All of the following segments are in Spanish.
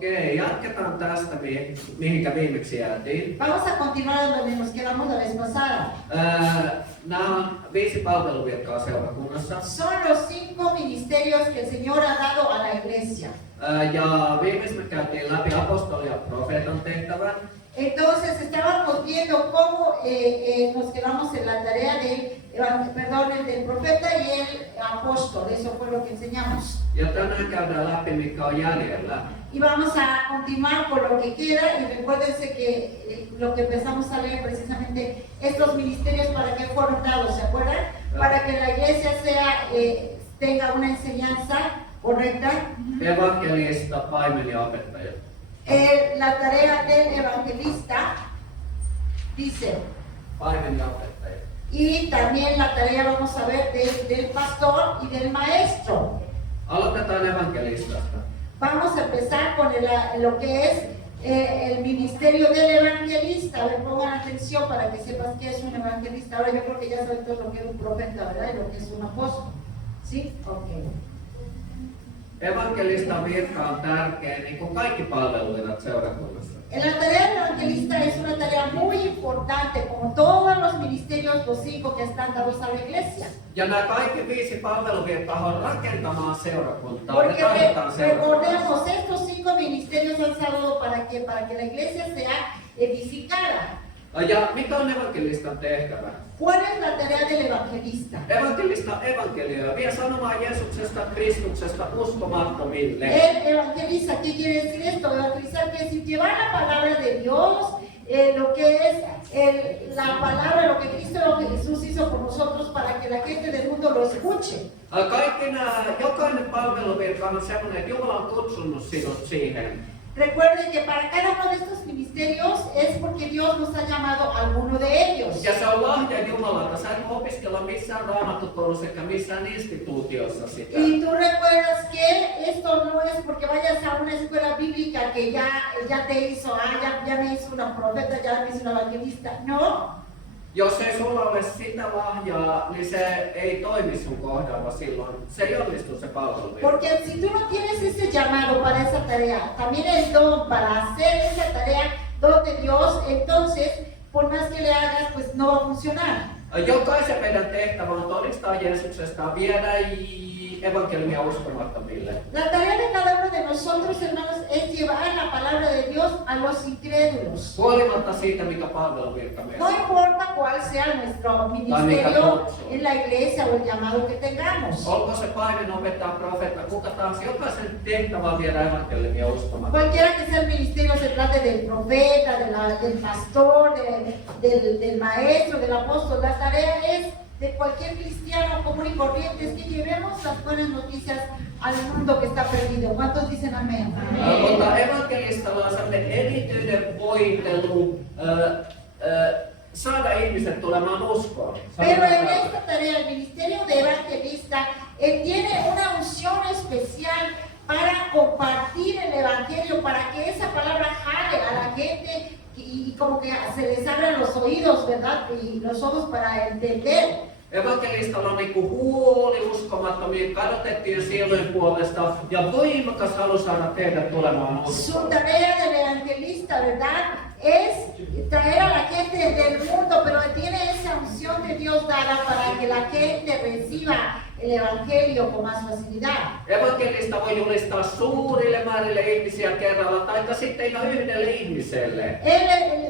Okei, jatketaan tästä, mihinkä viimeksi jäätiin. Vamos a continuar donde nos quedamos la vez pasada. Nämä on 5 palveluvirkaa seurakunnassa. Son los 5 ministerios que el Señor ha dado a la iglesia. Ja viimeksi me käytiin läpi apostoli- ja profeetan tehtävän. Entonces estábamos viendo cómo nos quedamos en la tarea del profeta y el apóstol. Eso fue lo que enseñamos. Ja tänään käydään läpi, mikä on jäljellä. Y vamos a continuar por lo que queda. Y recuérdense que lo que empezamos a leer precisamente estos ministerios para que fueron dados, ¿se acuerdan? Para que la iglesia tenga una enseñanza correcta. Evankelista, paimen ja opettaja. La tarea del evangelista dice, Paimen ja opettaja. y también la tarea vamos a ver del pastor y del maestro. Aloitetaan evankelistasta. Vamos a empezar con lo que es el ministerio del evangelista. A ver, pongan atención para que sepas qué es un evangelista. Ahora yo creo que ya saben todo lo que es un profeta, ¿verdad? Y lo que es un apóstol. ¿Sí? Ok. Evankelistan virka on tärkeä, niin kuin kaikki palveluvirrat seurakunnassa. La tarea del evangelista es una tarea muy importante, como todos los ministerios, los 5 que están dados a la iglesia. Ja nämä kaikki 5 palveluvirkaa on rakentamaan seurakuntaa. Me Porque tarvitaan seurakuntaa. recordemos, estos 5 ministerios han sido para que la iglesia sea edificada. Ja mikä on evankelistan tehtävä? ¿Cuál es la tarea del evangelista? Evankelista evankelioi, vie sanomaa Jeesuksesta, Kristuksesta uskomattomille. El evangelista, ¿qué quiere decir esto? Evangelizar quiere decir llevar la palabra de Dios, lo que es la palabra, lo que Cristo, lo que Jesús hizo por nosotros para que la gente del mundo lo escuche. Jokainen palveluvirka on sellainen, että Jumala on kutsunut sinut siihen. Recuerden que para cada uno de estos ministerios es porque Dios nos ha llamado a alguno de ellos. Ja se on lahja Jumalalta. Sä et opiskella missään raamattukoulussa eikä missään instituutiossa sitä. Y tú recuerdas que esto no es porque vayas a una escuela bíblica que ya te hizo, ya me hizo una profeta, ya me hizo una evangelista. No. Jos ei sulla ole sitä lahjaa, niin se ei toimi sun kohdalla silloin. Se ei onnistu se palveluvirka. Porque si tú no tienes ese llamado para esa tarea, también el don para hacer esa tarea, don de Dios, entonces, por más que le hagas, pues no va a funcionar. Jokaisen meidän tehtävä on todistaa Jeesuksesta, viedä evankeliumia uskomattomille. La tarea de cada uno de nosotros, hermanos, es llevar la palabra de Dios a los incrédulos. Huolimatta siitä, mikä palveluvirka meillä No on. importa cuál sea nuestro ministerio en la iglesia o el llamado que tengamos. Olko se paimen, opettaja, profeetta, kuka tahansa, jokaisen tehtävä on viedä evankeliumia uskomattomille. Cualquiera que sea el ministerio, se trate del profeta, del pastor, del maestro, del apóstol, la tarea es de cualquier cristiano común y corriente es que llevemos las buenas noticias al mundo que está perdido. ¿Cuántos dicen amén? Mutta evankelistalla on sellainen erityinen voitelu saada ihmiset tulemaan uskoon. Pero en esta tarea, el ministerio de evangelista tiene una unción especial para compartir el evangelio, para que esa palabra jale a la gente y como que se les abran los oídos, ¿verdad? Y los ojos para entender. Evankelistalla on niinku huoli uskomattomien kadotettujen sielujen puolesta ja voimakas halu saada teidät tulemaan Su uskoon. tarea del evangelista, ¿verdad? Es traer a la gente del mundo, pero tiene esa unción de Dios dada para que la gente reciba el evangelio con más facilidad. Evankelista voi julistaa suurille määrille ihmisiä kerralla, tai sitten ihan yhdelle ihmiselle.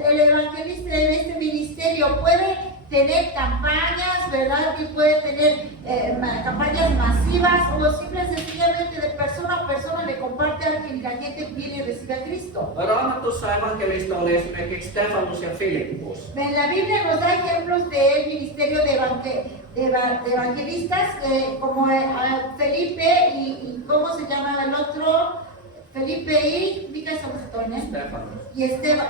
El evangelista en este ministerio puede tener campañas, ¿verdad? Y puede tener campañas masivas o simple y sencillamente de persona a persona le comparte a alguien y la gente viene y recibe a Cristo. Raamatussa evankelista oli esimerkiksi Stefanus ja Filippus. En la Biblia nos da ejemplos del ministerio de evangelistas como Felipe y ¿cómo se llama el otro? Felipe y mikä se on toinen? Stefanus. Y Esteban.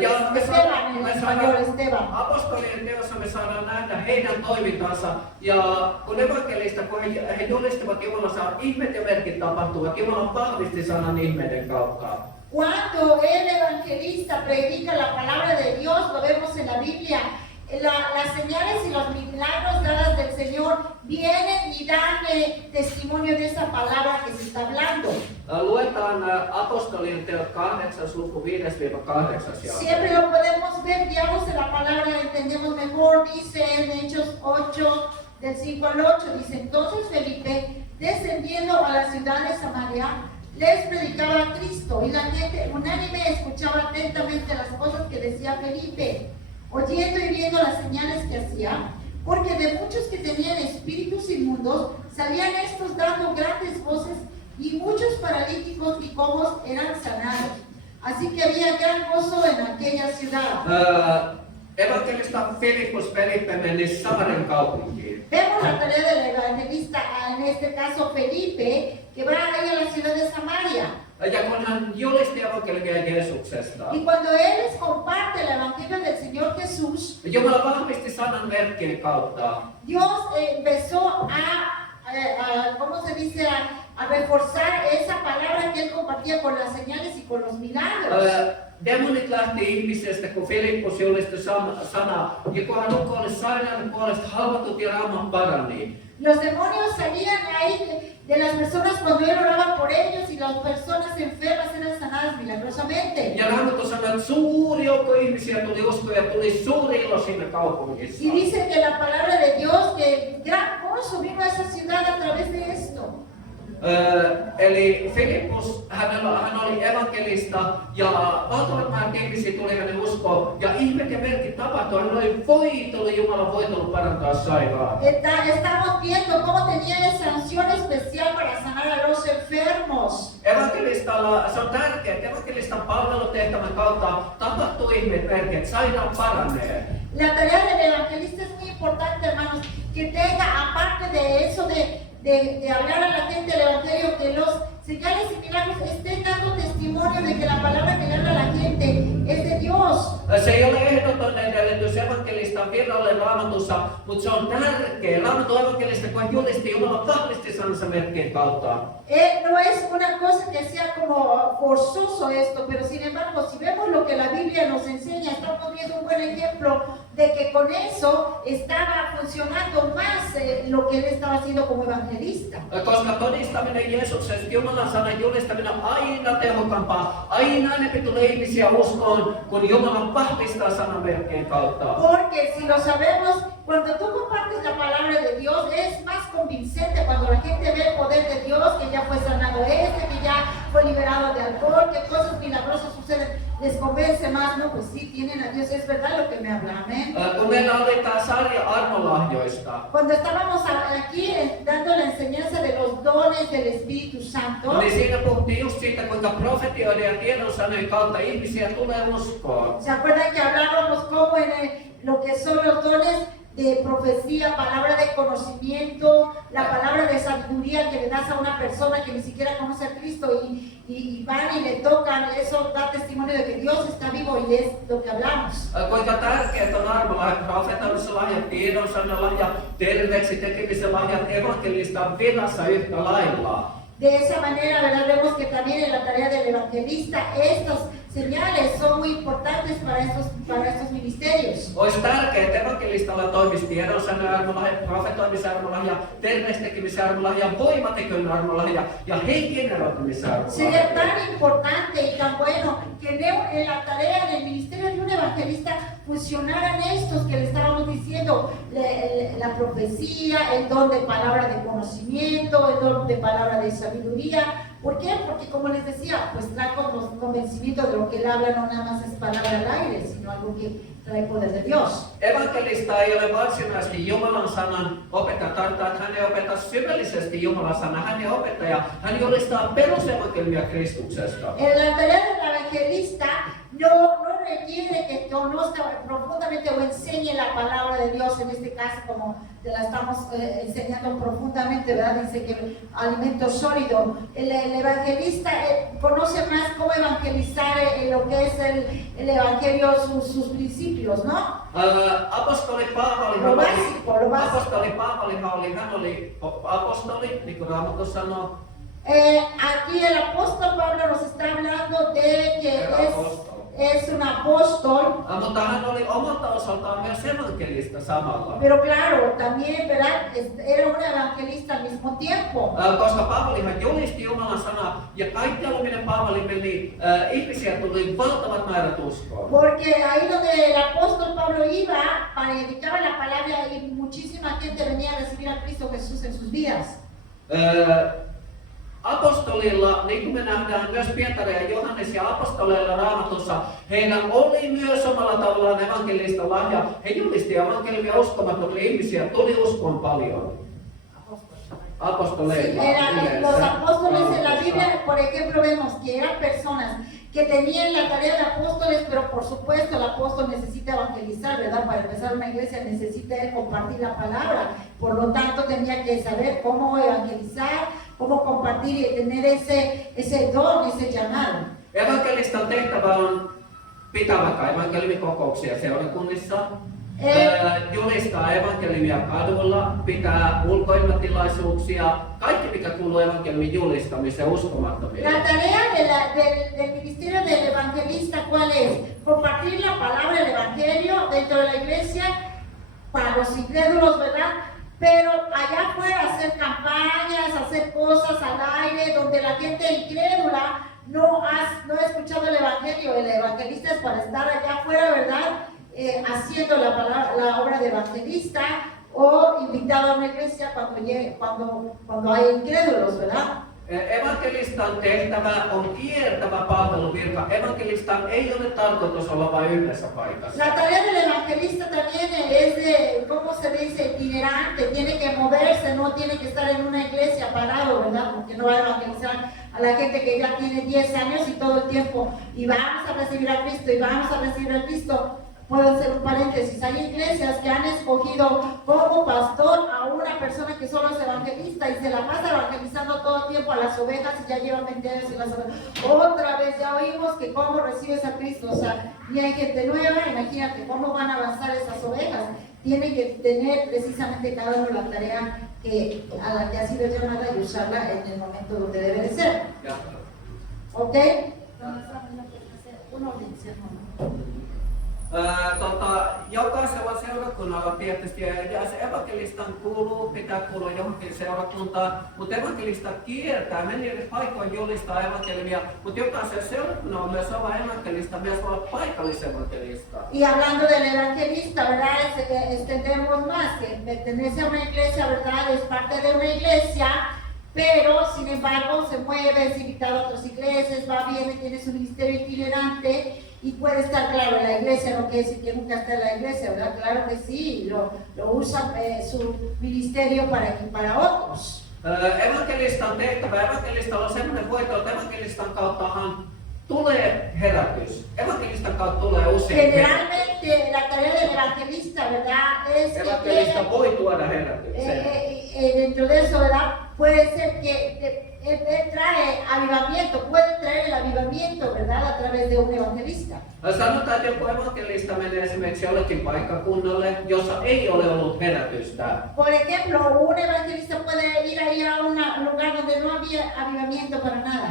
Ja Esteban en español, Esteban. Apostolien teossa me saadaan nähdä heidän toimintansa. Ja kun evankelista, kun he julistivat Jumalansa, ihmeet ja merkit tapahtuvat. Jumala vahvisti sanan ihmeiden kautta. Cuando el evangelista predica la palabra de Dios, lo vemos en la Biblia, las señales y los milagros dadas del Señor vienen y dan testimonio de esa palabra que se está hablando. Luetaan apostolien teot 8. luku 5-8 jae. Siempre lo podemos ver, guiados en la palabra, entendemos mejor. Dice en Hechos 8, del 5 al 8, dice: entonces Felipe, descendiendo a la ciudad de Samaria, les predicaba a Cristo, y la gente unánime escuchaba atentamente las cosas que decía Felipe, oyendo y viendo las señales que hacía, porque de muchos que tenían espíritus inmundos salían estos dando grandes voces, y muchos paralíticos y cojos eran sanados. Así que había gran gozo en aquella ciudad. Evankelista Filippus Felipe meni Samarian kaupunkiin. Vemos la tarea del evangelista, en este caso Felipe, que va ahí a la ciudad de Samaria. Ja kun hän julisti evankeliumia Jeesuksesta, Y cuando él les comparte el evangelio del Señor Jesús, Jumala vahvisti sanan merkkien kautta. Dios empezó ¿cómo se dice? A reforzar esa palabra que él compartía con las señales y con los milagros. Demonit lähti ihmisestä, kun Filippus julisti sanaa, ja kun hän rukoili sairaan puolesta, halvatut ja raumat parani. Los demonios salían ahí de las personas cuando él oraba por ellos, y las personas enfermas eran sanadas milagrosamente. Ja Raamattu sanoo, että suuri joukko ihmisiä tuli uskoon ja tuli suuri ilo siinä kaupungissa. Y dice que la palabra de Dios, que gran gozo vino a esa ciudad a través de esto. Eli Filippus, hän oli evankelista ja valtavat määrät ihmisiä tuli hänen uskoon ja ihmet ja merkit tapahtui. Hän oli voitellut, Jumalan voitellut parantaa sairaan. Estamos viendo cómo tenía esa unción especial para sanar a los enfermos. Evankelistalla se on tärkeää, että evankelistan palvelutehtävän kautta tapahtuu ihmet merkit, sairaan paranee. La tarea del evangelista es muy importante, hermanos, que tenga, aparte de eso de hablar a la gente del evangelio, que los señales y milagros estén dando testimonio de que la palabra que le habla a la gente es de Dios. Se ei ole ehdoton edellytys evankelistan virralle Raamatussa, mutta se on tärkeä. Raamatun evankelista, kun hän julisti, Jumala vahvisti sanansa merkkien kautta. No es una cosa que sea como forzoso esto, pero sin embargo, si vemos lo que la Biblia nos enseña, estamos viendo un buen ejemplo de que con eso estaba funcionando más lo que él estaba haciendo como evangelista. Koska todistaminen Jeesuksesta, Jumalan sanan julistaminen on aina tehokkaampaa. Aina enempi tulee ihmisiä uskoon, kun Jumala vahvistaa sanan merkkien kautta. Porque si lo sabemos, cuando tú compartes la palabra de Dios, es más convincente cuando la gente ve el poder de Dios, que ya fue sanado que ya fue liberado de alcohol, que cosas milagrosas suceden. Les convence más, no, pues sí, tienen a Dios, es verdad lo que me habla, amén. Kun meillä oli tää sarja armolahjoista, Cuando estábamos aquí dando la enseñanza de los dones del Espíritu Santo, niin siinä puhuttiin just siitä, kuinka profetioiden ja tiedonsanojen kautta ihmisiä tulee uskoon. ¿se acuerdan que hablábamos cómo lo que son los dones de profecía, palabra de conocimiento, la palabra de sabiduría que le das a una persona que ni siquiera conoce a Cristo y van y le tocan? Eso da testimonio de que Dios está vivo y es lo que hablamos. Kuinka tärkeät on armolahjat, profetoimisen lahjat, tiedonsanon lahjat, terveeksi tekemisen lahjat, evankelistan virassa yhtä lailla. De esa manera, ¿verdad? Vemos que también en la tarea del evangelista estas señales son muy importantes para estos ministerios. Olisi tärkeää, että evankelistalla toimisi tiedonsanon armolahja, profetoimisen armolahja, terveystekemisen armolahja, voimatekojen armolahja ja henkien erottamisen Sería armolahja. tan importante y tan bueno que en la tarea del ministerio de un evangelista funcionaran estos que le estábamos diciendo: la profecía, el don de palabra de conocimiento, el don de palabra de sabiduría. ¿Por qué? Porque, como les decía, pues trae convencimiento de lo que él habla, no nada más es palabra al aire, sino algo que trae poder de Dios. Evankelista ei ole varsinaisesti Jumalan sanan opettaja, tarkoittaa, että hän ei opeta syvällisesti Jumalan sanan, hän ei opettaja, hän julistaa perusevankeliumia Kristuksesta. La tarea del evangelista no requiere que conozca profundamente o enseñe la palabra de Dios, en este caso como te la estamos enseñando profundamente, ¿verdad? Dice que alimento sólido. El evangelista conoce más cómo evangelizar lo que es el evangelio, sus principios, ¿no? Apostoli Paavali, Lo básico. apostoli Paavali, hän oli apostoli, niin kuin Raamattu sanoo. Aquí el apóstol Pablo nos está hablando de que es un apóstol, Mutta hän oli omalta osaltaan myös evankelista samalla. pero claro, también, ¿verdad? Era un evangelista al mismo tiempo. Koska Paavalihan julisti Jumalan sanaa ja kaikkialla minne Paavali meni, ihmisiä tuli valtavat määrät uskoon. Porque ahí donde el apóstol Pablo iba, predicaba la palabra y muchísima gente venía a recibir a Cristo Jesús en sus vidas. Apostolilla, niin kuin me nähdään myös Pietari ja Johannes ja apostoleilla Raamatussa, heillä oli myös omalla tavallaan evankelista lahja. He julisti evankeliumia uskomattomille ihmisiä, tuli uskoon paljon. Apostoleilla. Sí, los apóstoles en la Biblia, por ejemplo, vemos que eran personas que tenían la tarea de apóstoles, pero por supuesto el apóstol necesita evangelizar, ¿verdad? Para empezar una iglesia necesita él compartir la palabra. Por lo tanto, tenía que saber cómo evangelizar, cómo compartir y tener ese don, ese llamado. Evankelistan tehtävä on pitää vaikka evankelimikokouksia seurakunnissa, julistaa evankeliumia kadulla, pitää ulkoilmatilaisuuksia, kaikki mikä kuuluu evankeliumin julistamiseen uskomattomille. La tarea del ministerio del evangelista, ¿cuál es? Compartir la palabra del evangelio dentro de la iglesia para los incrédulos, ¿verdad? Pero allá afuera hacer campañas, hacer cosas al aire donde la gente incrédula no ha escuchado el evangelio. El evangelista es para estar allá afuera, ¿verdad? Haciendo la obra de evangelista o invitado a una iglesia cuando hay incrédulos, ¿verdad? Evankelistan tehtävä on kiertävä palveluvirka. Evankelistan ei ole tarkoitus olla vain yhdessä paikassa. La tarea del evangelista también es de, ¿cómo se dice? Itinerante, tiene que moverse, no tiene que estar en una iglesia parado, ¿verdad? Porque no va a evangelizar a la gente que ya tiene 10 años y todo el tiempo, y vamos a recibir a Cristo, y vamos a recibir a Cristo. Puedo hacer un paréntesis, hay iglesias que han escogido como pastor a una persona que solo es evangelista y se la pasa evangelizando todo el tiempo a las ovejas y ya lleva 20 años en las ovejas. Otra vez ya oímos que cómo recibes a Cristo, o sea, y hay gente nueva, imagínate cómo van a avanzar esas ovejas. Tiene que tener precisamente cada uno la tarea a la que ha sido llamada y usarla en el momento donde debe de ser. ¿Ok? Uno dice, Jokaisella seurakunnalla tietysti, ja se evankelistan pitää kuulua johonkin seurakuntaan, mutta evankelista kiertää, meni eri paikoin julistaa evankeliumia, mutta jokaisella seurakunnalla on myös oma evankelista, myös voi olla paikallisevankelista. Y hablando del evangelista, ¿verdad? Extendemos más, que pertenece a una iglesia, ¿verdad? Es parte de una iglesia, pero sin embargo se mueve, es invitado a otras iglesias, va, viene, tiene su ministerio itinerante. Y puede estar claro en la iglesia, no quiere decir que nunca está en la iglesia, ¿verdad? Claro que sí, lo usa su ministerio para otros. Evankelistan tehtävä, evankelistalla on sellainen voitto, että evankelistan kauttahan tulee herätys. Evankelistan kautta tulee usein Generalmente la tarea del evangelista, ¿verdad? Es evankelista voi tuoda herätyksen. Dentro de eso, ¿verdad? Puede ser que él trae avivamiento, puede traer el avivamiento, ¿verdad? A través de un evangelista. Sanotaan, että joku evankelista menee esimerkiksi jollekin paikkakunnalle, jossa ei ole ollut herätystä. Por ejemplo, un evangelista puede ir ahí a un lugar donde no había avivamiento para nada.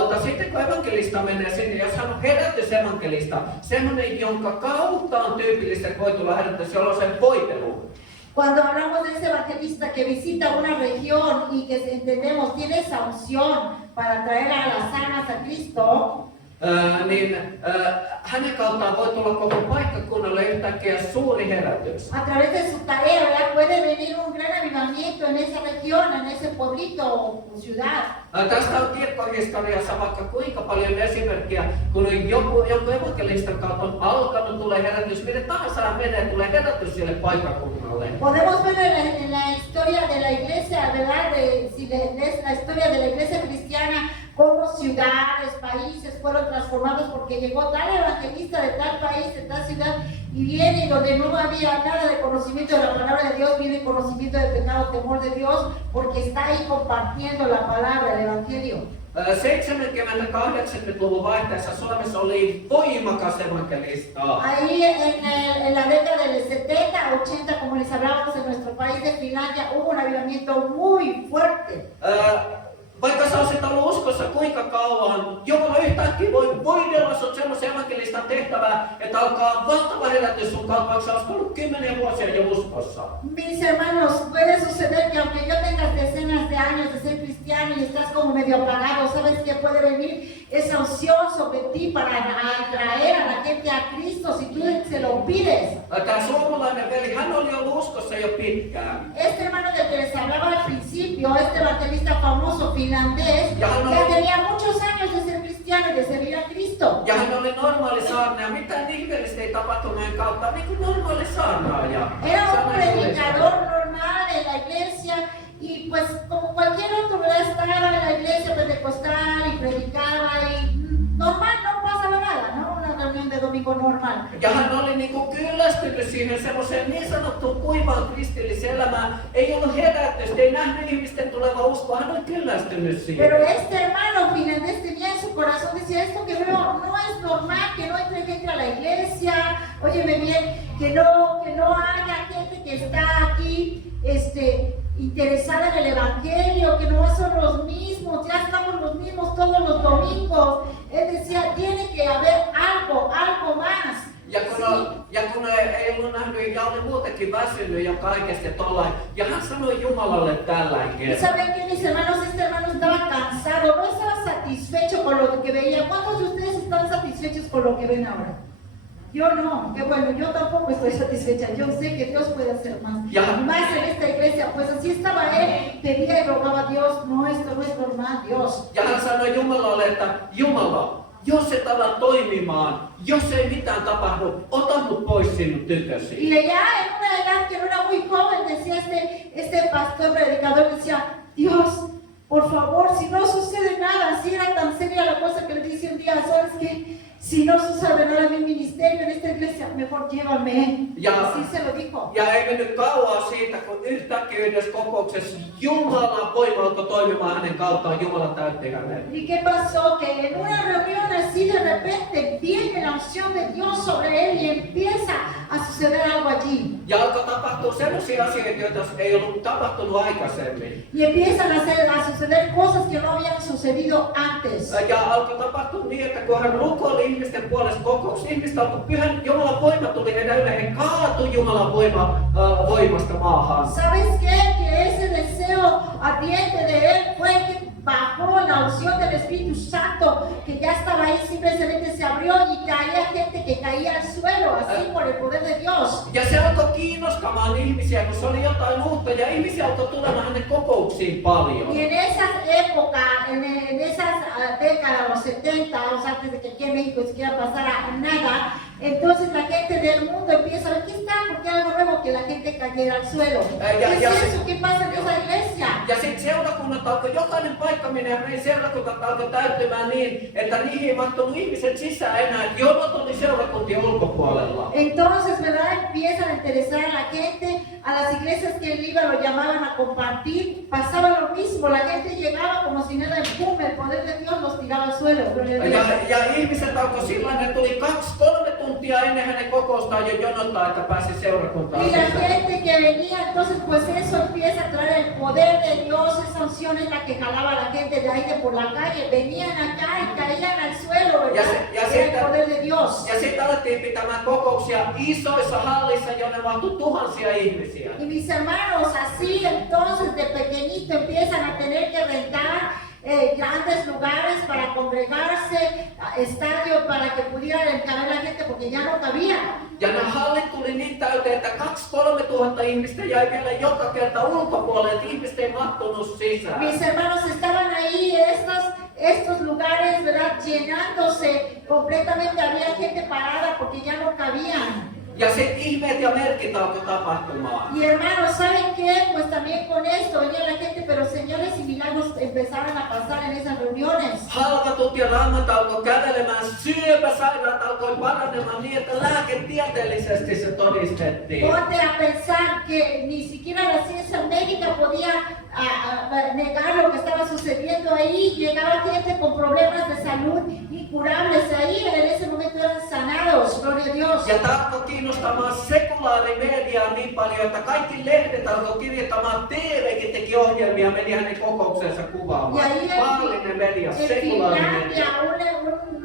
Mutta sitten kun evankelista menee sinne, jos hän on herätysevankelista, semmoinen, jonka kautta on tyypillistä, että voi tulla herätys, jolloin se voitelu. Cuando hablamos de ese evangelista que visita una región y que entendemos tiene esa unción para traer a las almas a Cristo, hänen kauttaan voi tulla koko paikkakunnalle yhtäkkiä suuri herätys. a través de su tarea, ¿verdad? Puede venir un gran avivamiento en esa región, en ese pueblito o ciudad. Tästä on kirkkohistoriassa vaikka kuinka paljon esimerkkiä, kun joku evankelistan kautta on alkanut, tulee herätys, miten tahansa menee, tulee herätys sille paikkakunnalle. Podemos ver en la historia de la iglesia, ¿verdad? Si lees la historia de la iglesia cristiana, cómo ciudades, países fueron transformados porque llegó tal evangelista de tal país, de tal ciudad, y viene donde no había nada de conocimiento de la palabra de Dios, viene conocimiento de pecado, temor de Dios, porque está ahí compartiendo la palabra, el evangelio. 70-80-luvun vaihteessa Suomessa oli voimakas evankelista. Ahí en la década del 70, 80, como les hablábamos en nuestro país de Finlandia, hubo un avivamiento muy fuerte. Vaikka sä olisit ollut uskossa kuinka kauan, Jumala yhtäkkiä voi voidella sut semmoisen evankelista tehtävää, että alkaa valtava herätys sun kautta, vaikka sä olisit ollut 10 vuosia jo uskossa. Mis hermanos, puede suceder que aunque yo tengas decenas de años de ser cristiano y estás como medio apagado, sabes que puede venir esa unción sobre ti para atraer a la gente a Cristo si tú se lo pides. Tämä suomalainen veli, hän oli ollut uskossa jo pitkään. Este hermano del que les hablaba al principio, este evangelista famoso finlandés, Ya no. que tenía muchos años de ser cristiano y de servir a Cristo. Ja hän oli normaali saarnaaja, mitään ihmeellistä ei tapahtunut hänen kautta, niin kuin normaali saarnaaja. Era un predicador normal en la iglesia y pues como cualquier otro, ¿verdad? Estaba en la iglesia pentecostal y predicaba y normal, no pasaba nada, ¿no? Una reunión de domingo normal. Ja hän oli niinku kyllästynyt siihen semmoiseen niin sanottuun kuivaan kristilliselämään. Ei ollut herätystä, ei nähnyt ihmisten tuleva uskoa, hän oli kyllästynyt siihen. Pero este hermano finlandés tenía en su corazón, decía, esto que veo no es normal, que no entre gente a la iglesia, óyeme bien, que no haya gente que está aquí, interesada en el evangelio, que no son los mismos, ya estamos los mismos todos los domingos. Él decía, tiene que haber algo más. Ja kun ei ollut nähnyt ja oli muutenkin väsynyt ja kaikesta tollain. Ja hän sanoi Jumalalle tällainen Y kerran. saben que mis hermanos, este hermano estaba cansado, no estaba satisfecho con lo que veía. ¿Cuántos de ustedes están satisfechos con lo que ven ahora? Yo no, que bueno, yo tampoco estoy satisfecha, yo sé que Dios puede hacer más. Ya. Más en esta iglesia, pues así estaba él, pedía y rogaba a Dios, no, esto no es normal, Dios. Ja hän sanoi Jumalalle, että Jumala, jos et ala toimimaan, jos ei mitään tapahdu, ota mut pois sinun tykösi. Y ya en una edad que no era muy joven, decía este pastor predicador, decía, Dios, por favor, si no sucede nada, si era tan seria la cosa que le dice un día, ¿sabes qué? Si no sucede nada en mi ministerio, en esta iglesia, mejor llévame. Ya. Así se lo dijo. Ja ei mennyt kauaa siitä, kun yhtäkkiä yhdessä kokouksessa Jumalan voima alkoi toimimaan hänen kauttaan, Jumala täytti hänet. ¿Y qué pasó? Que en una reunión así de repente viene la unción de Dios sobre él y empieza a suceder algo allí. Ja alkoi tapahtua sellaisia asioita, joita ei ollut tapahtunut aikaisemmin. Y empiezan a suceder cosas que no habían sucedido antes. Ja alkoi tapahtua niin, että kun hän rukoili ihmisten puolesta kokouksessa, ihmiset alkoi pyhän Jumalan voima tuli heidän ylle, he kaatui Jumalan voimasta maahan. ¿Sabes qué? Que ese deseo ardiente de él fue que bajó la unción del Espíritu Santo, que ya estaba ahí, simplemente se abrió y caía gente que caía al suelo, así por el poder de Dios. Ja se alkoi kiinnostamaan ihmisiä, kun se oli jotain uutta, ja ihmisiä alkoi tulemaan hänen kokouksiin paljon. Y en esas épocas, en esas décadas, los 70 años antes de que aquí en México siquiera pasara nada, entonces la gente del mundo empieza a ver, ¿qué está? Porque algo nuevo, que la gente cayera al suelo. ¿Qué es eso que pasa en esa iglesia? Ja sitten seurakunnat alkoi, jokainen paikka menee, meidän seurakunnat alkoi täyttymään niin, että niihin ei mahtunut ihmiset sisään enää, jonot oli seurakuntien ulkopuolella. Entonces, ¿verdad? Empiezan a interesar a la gente, a las iglesias que él iba, lo llamaban a compartir, pasaba lo mismo, la gente llegaba como si nada, pum, el poder de Dios los tiraba al suelo. Ja ihmiset alkoi sillä ne tuli 2-3 tuntia ennen hänen kokoustaan jo jonottaa, että pääsi seurakuntaan Y la sisään. gente que venía, entonces pues eso empieza a traer el poder de Dios, esa unción es la que jalaba a la gente de ahí de por la calle, venían acá y caían al suelo, ¿verdad? Era el poder de Dios. Ja sitten alettiin pitämään kokouksia isoissa hallissa, jonne mahtui tuhansia ihmisiä. Y mis hermanos, así entonces de pequeñito empiezan a tener que rentar grandes lugares para congregarse, estadios para que pudieran caber la gente porque ya no cabía. Ja ne hallit tuli niin täyteen, että 2-3 tuhatta ihmistä jäi vielä joka kerta ulkopuolelle, että ihmiset ei mahtunut sisään. Mis hermanos estaban ahí, estos lugares, ¿verdad? Llenándose completamente, había gente parada porque ya no cabían. Ja sitten ihmeet ja merkit alkoi tapahtumaan. Y hermanos, ¿saben qué? Pues también con esto venía la gente, pero señales y milagros empezaron a pasar en esas reuniones. Halvatut ja rammat alkoi kävelemään, syöpäsairaat alkoi paranemaan niin, että lääketieteellisesti se todistettiin. Ponte a pensar que ni siquiera la ciencia médica podía negar lo que estaba sucediendo ahí. Llegaba gente con problemas de salud incurables ahí, en ese momento eran sanados, gloria a Dios. Ja tämä alkoi kiinnostamaan sekulaarimedia niin paljon, että kaikki lehdet alkoi kirjoittamaan, TV:kin teki ohjelmia, meni hänen kokouksensa kuvaamaan. Maallinen media, En sekulaarimedia. Finlandia,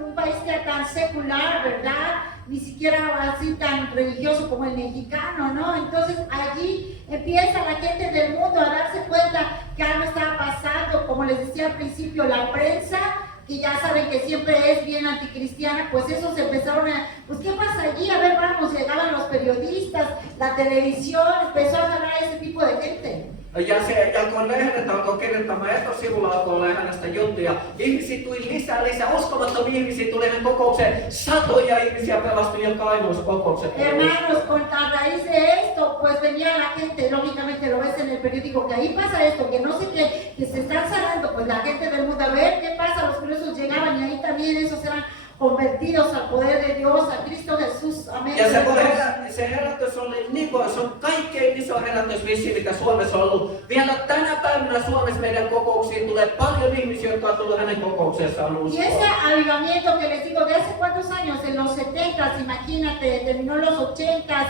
un país que era tan secular, ¿verdad? Ni siquiera así tan religioso como el mexicano, ¿no? Entonces allí empieza la gente del mundo a darse cuenta que algo estaba pasando, como les decía al principio, la prensa, que ya saben que siempre es bien anticristiana, pues esos empezaron a, pues ¿qué pasa allí? A ver, vamos, llegaban los periodistas, la televisión, empezó a hablar a ese tipo de gente. Ja kun lehdet alkoi kirjoittamaan, etosivulla alkoi olla hänestä juttuja, ihmisiä tuli lisää, uskomattomia ihmisiä tuli hänen kokoukseen, satoja ihmisiä pelastui joka ainoassa kokouksessa. Hermanos, a raíz de esto, pues venía la gente, lógicamente lo ves en el periódico, que ahí pasa esto, que no sé qué, que se están sanando, pues la gente del mundo, a ver qué pasa, los curiosos llegaban y ahí también esos eran convertidos al poder de Dios, a Cristo Jesús, amén. Ja se herätys oli niin kuin, se on kaikkein iso herätys vissi, mitä Suomessa on ollut. Vielä tänä päivänä Suomessa meidän kokouksiin tulee paljon ihmisiä, jotka on tullut hänen kokouksessaan Y uskoon. ese avivamiento que les digo, ¿de hace cuántos años? En los 70s, imagínate, terminó en los 80s.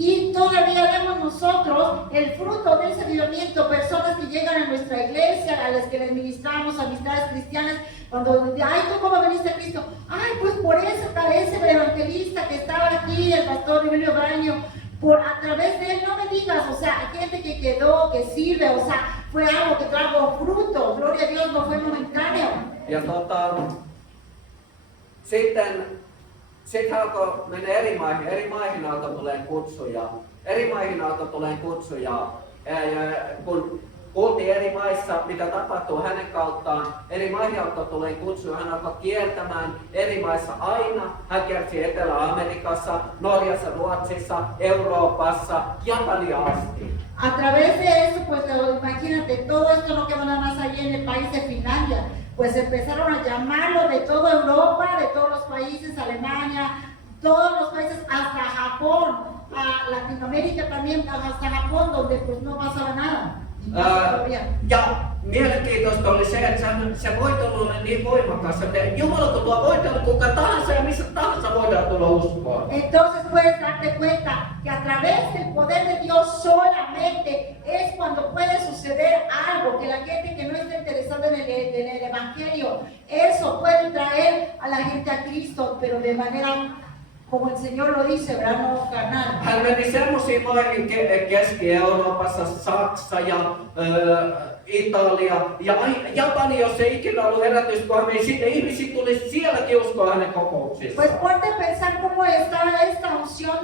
Y todavía vemos nosotros el fruto de ese avivamiento, personas que llegan a nuestra iglesia, a las que les ministramos, amistades cristianas, cuando, ay, ¿tú cómo veniste a Cristo? Ay, pues por ese evangelista que estaba aquí, el pastor Emilio Baño, a través de él, no me digas, o sea, gente que quedó, que sirve, o sea, fue algo que trajo fruto, gloria a Dios, no fue momentáneo. Ja sitten alkoi mennä eri maihin alkoi tulee kutsuja. Ja kun kuultiin eri maissa, mitä tapahtuu hänen kauttaan, eri maihin alkoi tulee kutsuja, hän alkoi kiertämään eri maissa aina. Hän kiersi Etelä-Amerikassa, Norjassa, Ruotsissa, Euroopassa, Japania asti. A través de eso, pues imagínate, todo esto no quedó nada más ahí en el país de Finlandia, pues empezaron a llamarlo de toda Europa, de todos los países, Alemania, todos los países, hasta Japón, a Latinoamérica también, hasta Japón, donde pues no pasaba nada. Ja mielenkiintoista oli se, että se voitelu oli niin voimakas, että Jumala kun tuo voitelu kuka tahansa ja missä tahansa voidaan tulla uskoon. Entonces puedes darte cuenta que a través del poder de Dios solamente es cuando puede suceder algo, que la gente que no está interesada en el evangelio, eso puede traer a la gente a Cristo, pero de manera como el Señor lo dice, ¿verdad? No carnal. Hän meni semmoisiin maihin Keski-Euroopassa, Saksa ja Italia ja Japani, jos ei ikinä ollut herätys, kun hän meni sinne, ihmisiä tuli sielläkin uskoa hänen kokouksissaan. Pues ponte a pensar cómo estaba esta unción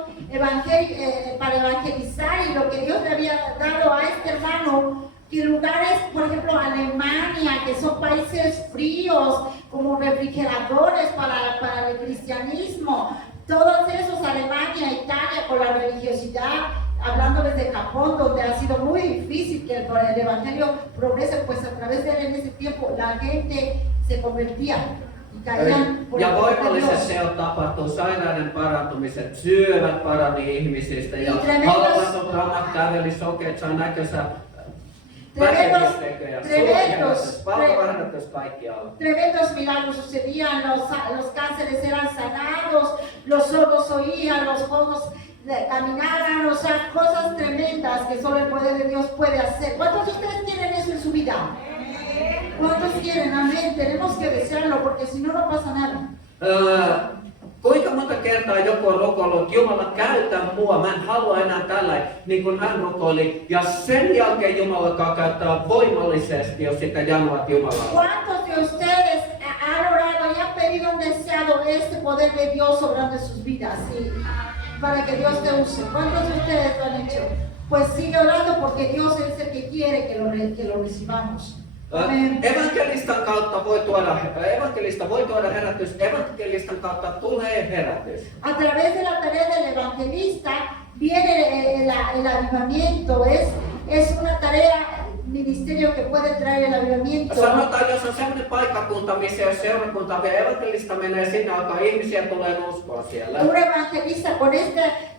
para evangelizar y lo que Dios le había dado a este hermano. Que lugares, por ejemplo, Alemania, que son países fríos, como refrigeradores para el cristianismo, todos esos, Alemania, Italia, con la religiosidad, hablándoles de Japón, donde ha sido muy difícil que el evangelio progrese, pues a través de él en ese tiempo la gente se convertía. Ja voimallisesti se tapahtuu, sairaiden parantumiset, syövät parani ihmisistä ja halvaton ramat käveli, sokeet saa näkönsä. Tremendos milagros sucedían, los cánceres eran sanados, los sordos oían, los cojos caminaban, o sea, cosas tremendas que solo el poder de Dios puede hacer. ¿Cuántos de ustedes tienen eso en su vida? ¿Cuántos quieren? Amén. Tenemos que desearlo porque si no, no pasa nada. Kuinka monta kertaa joku on rukoillut, että Jumala käytä mua, mä en halua enää tällä, niin kuin hän rukoili. Ja sen jälkeen Jumala alkaa käyttää voimallisesti, jos sitä janoat Jumalaa. ¿Cuántos de ustedes han orado y han pedido, han deseado este poder de Dios obrando en sus vidas? Sí, para que Dios te use. ¿Cuántos de ustedes lo han hecho? Pues sigue orando porque Dios es el que quiere que lo recibamos. Evankelistan kautta voi tuoda herätys, evankelistan kautta tulee herätys. A través de la tarea del evangelista viene el avivamiento, es una tarea ministerio que puede traer el avivamiento. Sanotaan, jos on sellainen paikkakunta, missä jos seurakunta ja evankelista menee sinne, alkaa ihmisiä tulee uskoa siellä. Un evangelista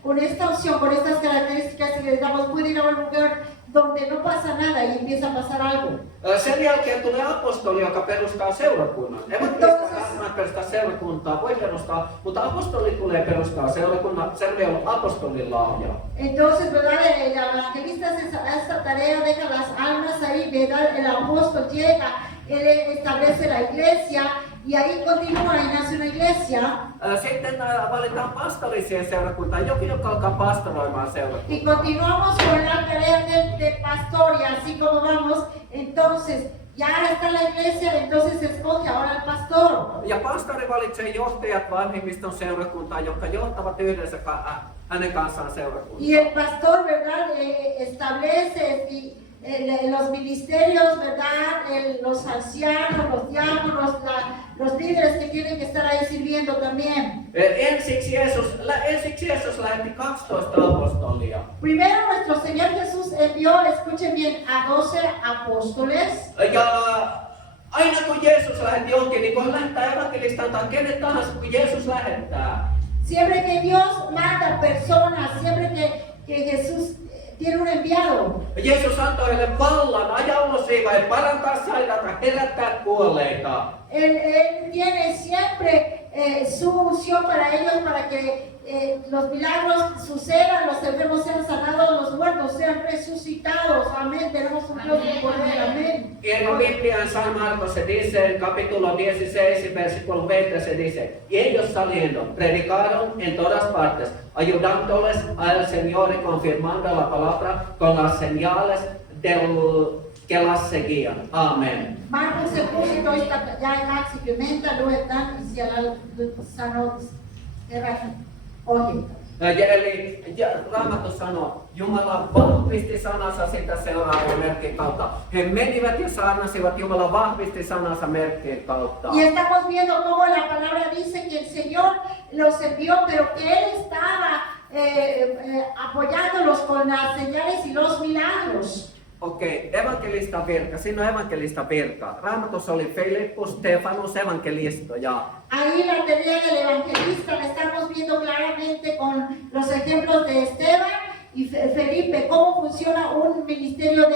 con esta opción, con estas características que le damos, puede ir a un lugar donde no pasa nada y empieza a pasar algo. Sen jälkeen tulee apostoli, joka perustaa seurakunnan. Evankelista perustaa seurakuntaa, voi perustaa, mutta apostoli tulee perustaa seurakunnan. Se on ollut apostolin lahja. Entonces, ¿verdad? El evangelista hace esta tarea, deja las almas ahí, ¿verdad? El apóstol llega, él establece la iglesia y ahí continúa y nace una iglesia. Sitten valitaan pastori siihen seurakuntaan, jokin joka alkaa pastoroimaan seurakuntaa. Y continuamos con la tarea del pastor y así como vamos, entonces ya está la iglesia, entonces se escoge ahora el pastor. Ja pastori valitsee johtajat vanhimmiston seurakuntaan, jotka johtavat yhdessä hänen kanssaan seurakuntaa. Y el pastor, ¿verdad? Establece los ministerios, ¿verdad? Los ancianos, los diáconos, los líderes que tienen que estar ahí sirviendo también. Ensiksi Jeesus lähetti 12 apostolia. Primero nuestro Señor Jesús envió, escuchen bien, a 12 apóstoles. Ja aina kun Jeesus lähetti jonkin, niin kun hän lähettää evankelistan tai kenet tahansa, kun Jeesus lähettää. Siempre que Dios manda personas, siempre que Jesús tiene un enviado. Jeesus antoi heille vallan ajaa ulos ja parantaa sairaita, herättää kuolleita. Él tiene siempre su unción para ellos, para que los milagros sucedan, los enfermos sean sanados, los muertos sean resucitados. Amén. Tenemos un Dios de poder. Amén. Y en la Biblia en San Marcos se dice en capítulo 16, versículo 20 se dice: y ellos saliendo predicaron en todas partes, ayudándoles al Señor y confirmando la palabra con las señales que las seguían. Amen. Markus se pusi toista jäi 20 luetaan siellä sanoo ohjeita. Eli Raamattu sanoo, Jumala vahvisti sanansa sitä seuraavan merkin kautta. He menivät ja saarnasivat, Jumala vahvisti sanansa merkin kautta. Y estamos viendo cómo la palabra dice que el Señor los envió, pero que Él estaba apoyándolos con las señales y los milagros. Okei, evankelista virka. Siinä on evankelista virka. Raamatussa oli Filippus, Stefanus, evankelistoja. Ahí la teoría del evangelista la estamos viendo claramente con los ejemplos de Esteban y Felipe, cómo funciona un ministerio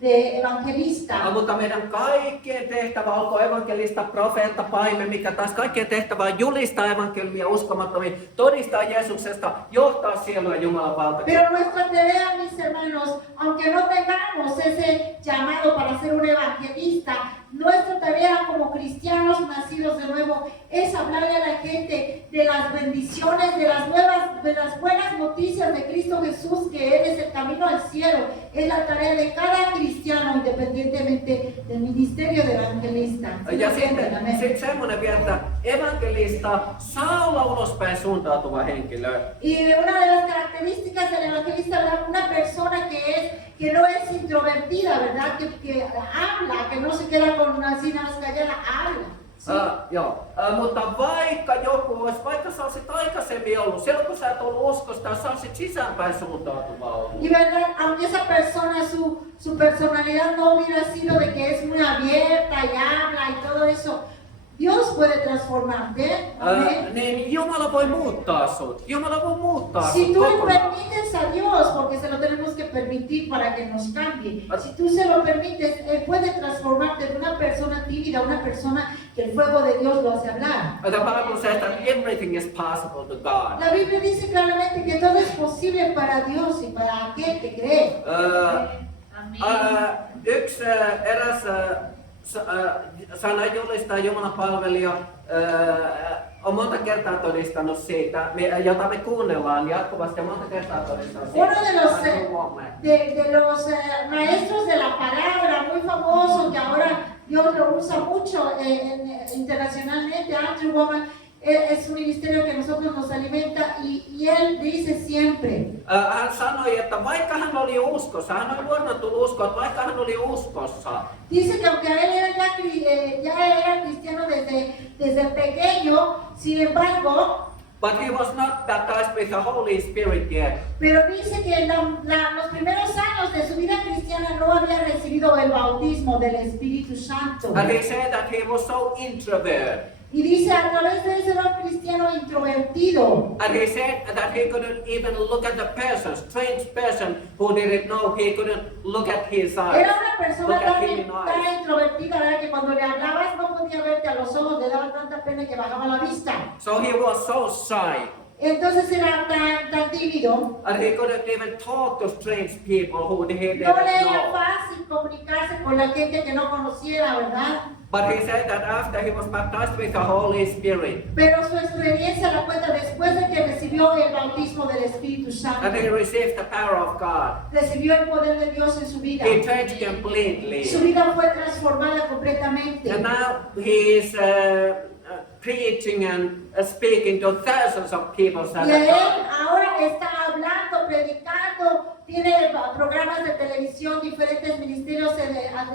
de evangelista. Mutta meidän kaikkien tehtävä, olkoon evankelista, profeetta, paimen, mikä taas, kaikkien tehtävä on julistaa evankeliumia uskomattomiin, todistaa Jeesuksesta, johtaa sieluja Jumalan valtakuntaan. Pero nuestra tarea, mis hermanos, aunque no tengamos ese llamado para ser un evangelista, nuestra tarea como cristianos nacidos de nuevo es hablarle a la gente de las bendiciones, de las buenas noticias de Cristo Jesús, que Él es el camino al cielo. Es la tarea de cada cristiano, independientemente del ministerio de evangelista. Ja sitten semmoinen vielä, että evankelista saa olla ulospäin suuntautuva henkilö. Y una de las características del evangelista es una persona que no es introvertida, ¿verdad? Que habla, que no se queda con así nada más callada, habla. Mutta vaikka sä olisit aikaisemmin ollut, silloin kun sä et ollut uskosta, sä olisit sisäänpäin suuntautuva ollut. Y verdad, aunque esa persona, su personalidad no hubiera sido de que es muy abierta y habla y todo eso, Dios puede transformarte. Amén. Niin Jumala voi muuttaa sut. Jumala voi muuttaa Si sut tú le kokonaan. permites a Dios, porque se lo tenemos que permitir para que nos cambie. Si tú se lo permites, Él puede transformarte de una persona tímida a una persona que el fuego de Dios lo hace hablar. The Bible says that everything is possible to God. La Biblia dice claramente que todo es posible para Dios y para aquel que cree. Eräs sananjulistaja, Jumalan palvelija, on monta kertaa todistanut siitä, jota me kuunnellaan jatkuvasti ja monta kertaa todistanut siitä. Uno de los maestros de la palabra muy famoso que ahora Dios lo usa mucho internacionalmente, Andrew Womack, es un ministerio que nosotros nos alimenta y él dice siempre. Hän sanoi, että vaikka hän oli uskossa, hän oli vuonna tullut uskoon, että vaikka hän oli uskossa. Dice que aunque él ya era cristiano desde pequeño, sin embargo, But he was not baptized with the Holy Spirit yet. Pero dice que en los primeros años de su vida cristiana no había recibido el bautismo del Espíritu Santo. And he said that he was so introvert. Y dice, a través de ese era un cristiano introvertido. And he said that he couldn't even look at the person, strange person who didn't know, he couldn't look at his eyes. Era una persona Look at tan, him in tan eyes. introvertida, ¿verdad? Que cuando le hablabas no podía verte a los ojos, le daba tanta pena que bajaba la vista. So he was so shy. Entonces era tan tímido. And he couldn't even talk to strange people who he didn't No le era know. fácil comunicarse con la gente que no conociera, ¿verdad? But he said that after he was baptized with the Holy Spirit, Pero su experiencia la cuenta después de que recibió el bautismo del Espíritu Santo. and he received the power of God, Recibió el poder de Dios en su vida. he changed completely. Su vida fue transformada completamente. And now he is preaching and speaking to thousands of people at Y a él time. ahora está hablando, predicando, tiene programas de televisión, diferentes ministerios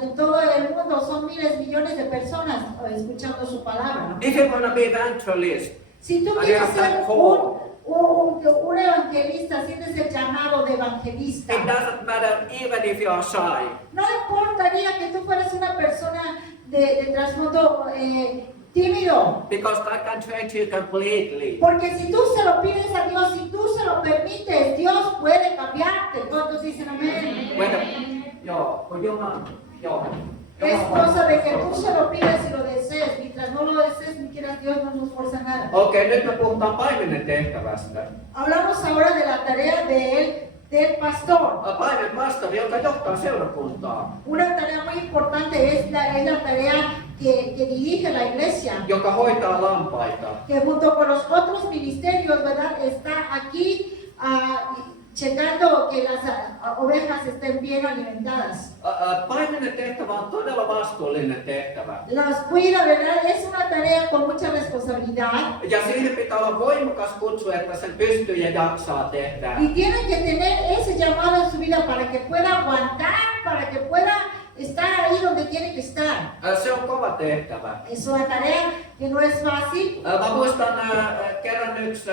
en todo el mundo. Son miles, millones de personas escuchando su palabra, ¿no? If you want to be evangelist, Si tú and you quieres have ser that call, un evangelista, sientes el llamado de evangelista. it doesn't matter even if you are shy. No importaría que tú fueras una persona de trasfondo tímido. Because God can change you completely. Porque si tú se lo pides a Dios, si tú se lo permites, Dios puede cambiarte. ¿Cuántos dicen amén? Bueno, yo, pues yo, yo. Es cosa de que tú se lo pides y lo desees. Mientras no lo desees ni quieras, Dios no nos forza nada. Okei, nyt me puhutaan paimenen tehtävästä. Hablamos ahora de la tarea del pastor. Paimen pastori, joka johtaa seurakuntaa, Una tarea muy importante es la tarea que dirige la iglesia, joka hoitaa lampaita. que junto con los otros ministerios, ¿verdad? Está aquí checando que las ovejas estén bien alimentadas. Paimenen tehtävä on todella vastuullinen tehtävä. Las cuida, ¿verdad? Es una tarea con mucha responsabilidad. Ja siihen pitää olla voimakas kutsu, että sen pystyy ja jaksaa tehdä. Y tiene que tener ese llamado en su vida para que pueda aguantar, para que pueda estar ahí donde tiene que estar. Se on kova tehtävä. Es una tarea que no es fácil. Mä muistan kerran yksi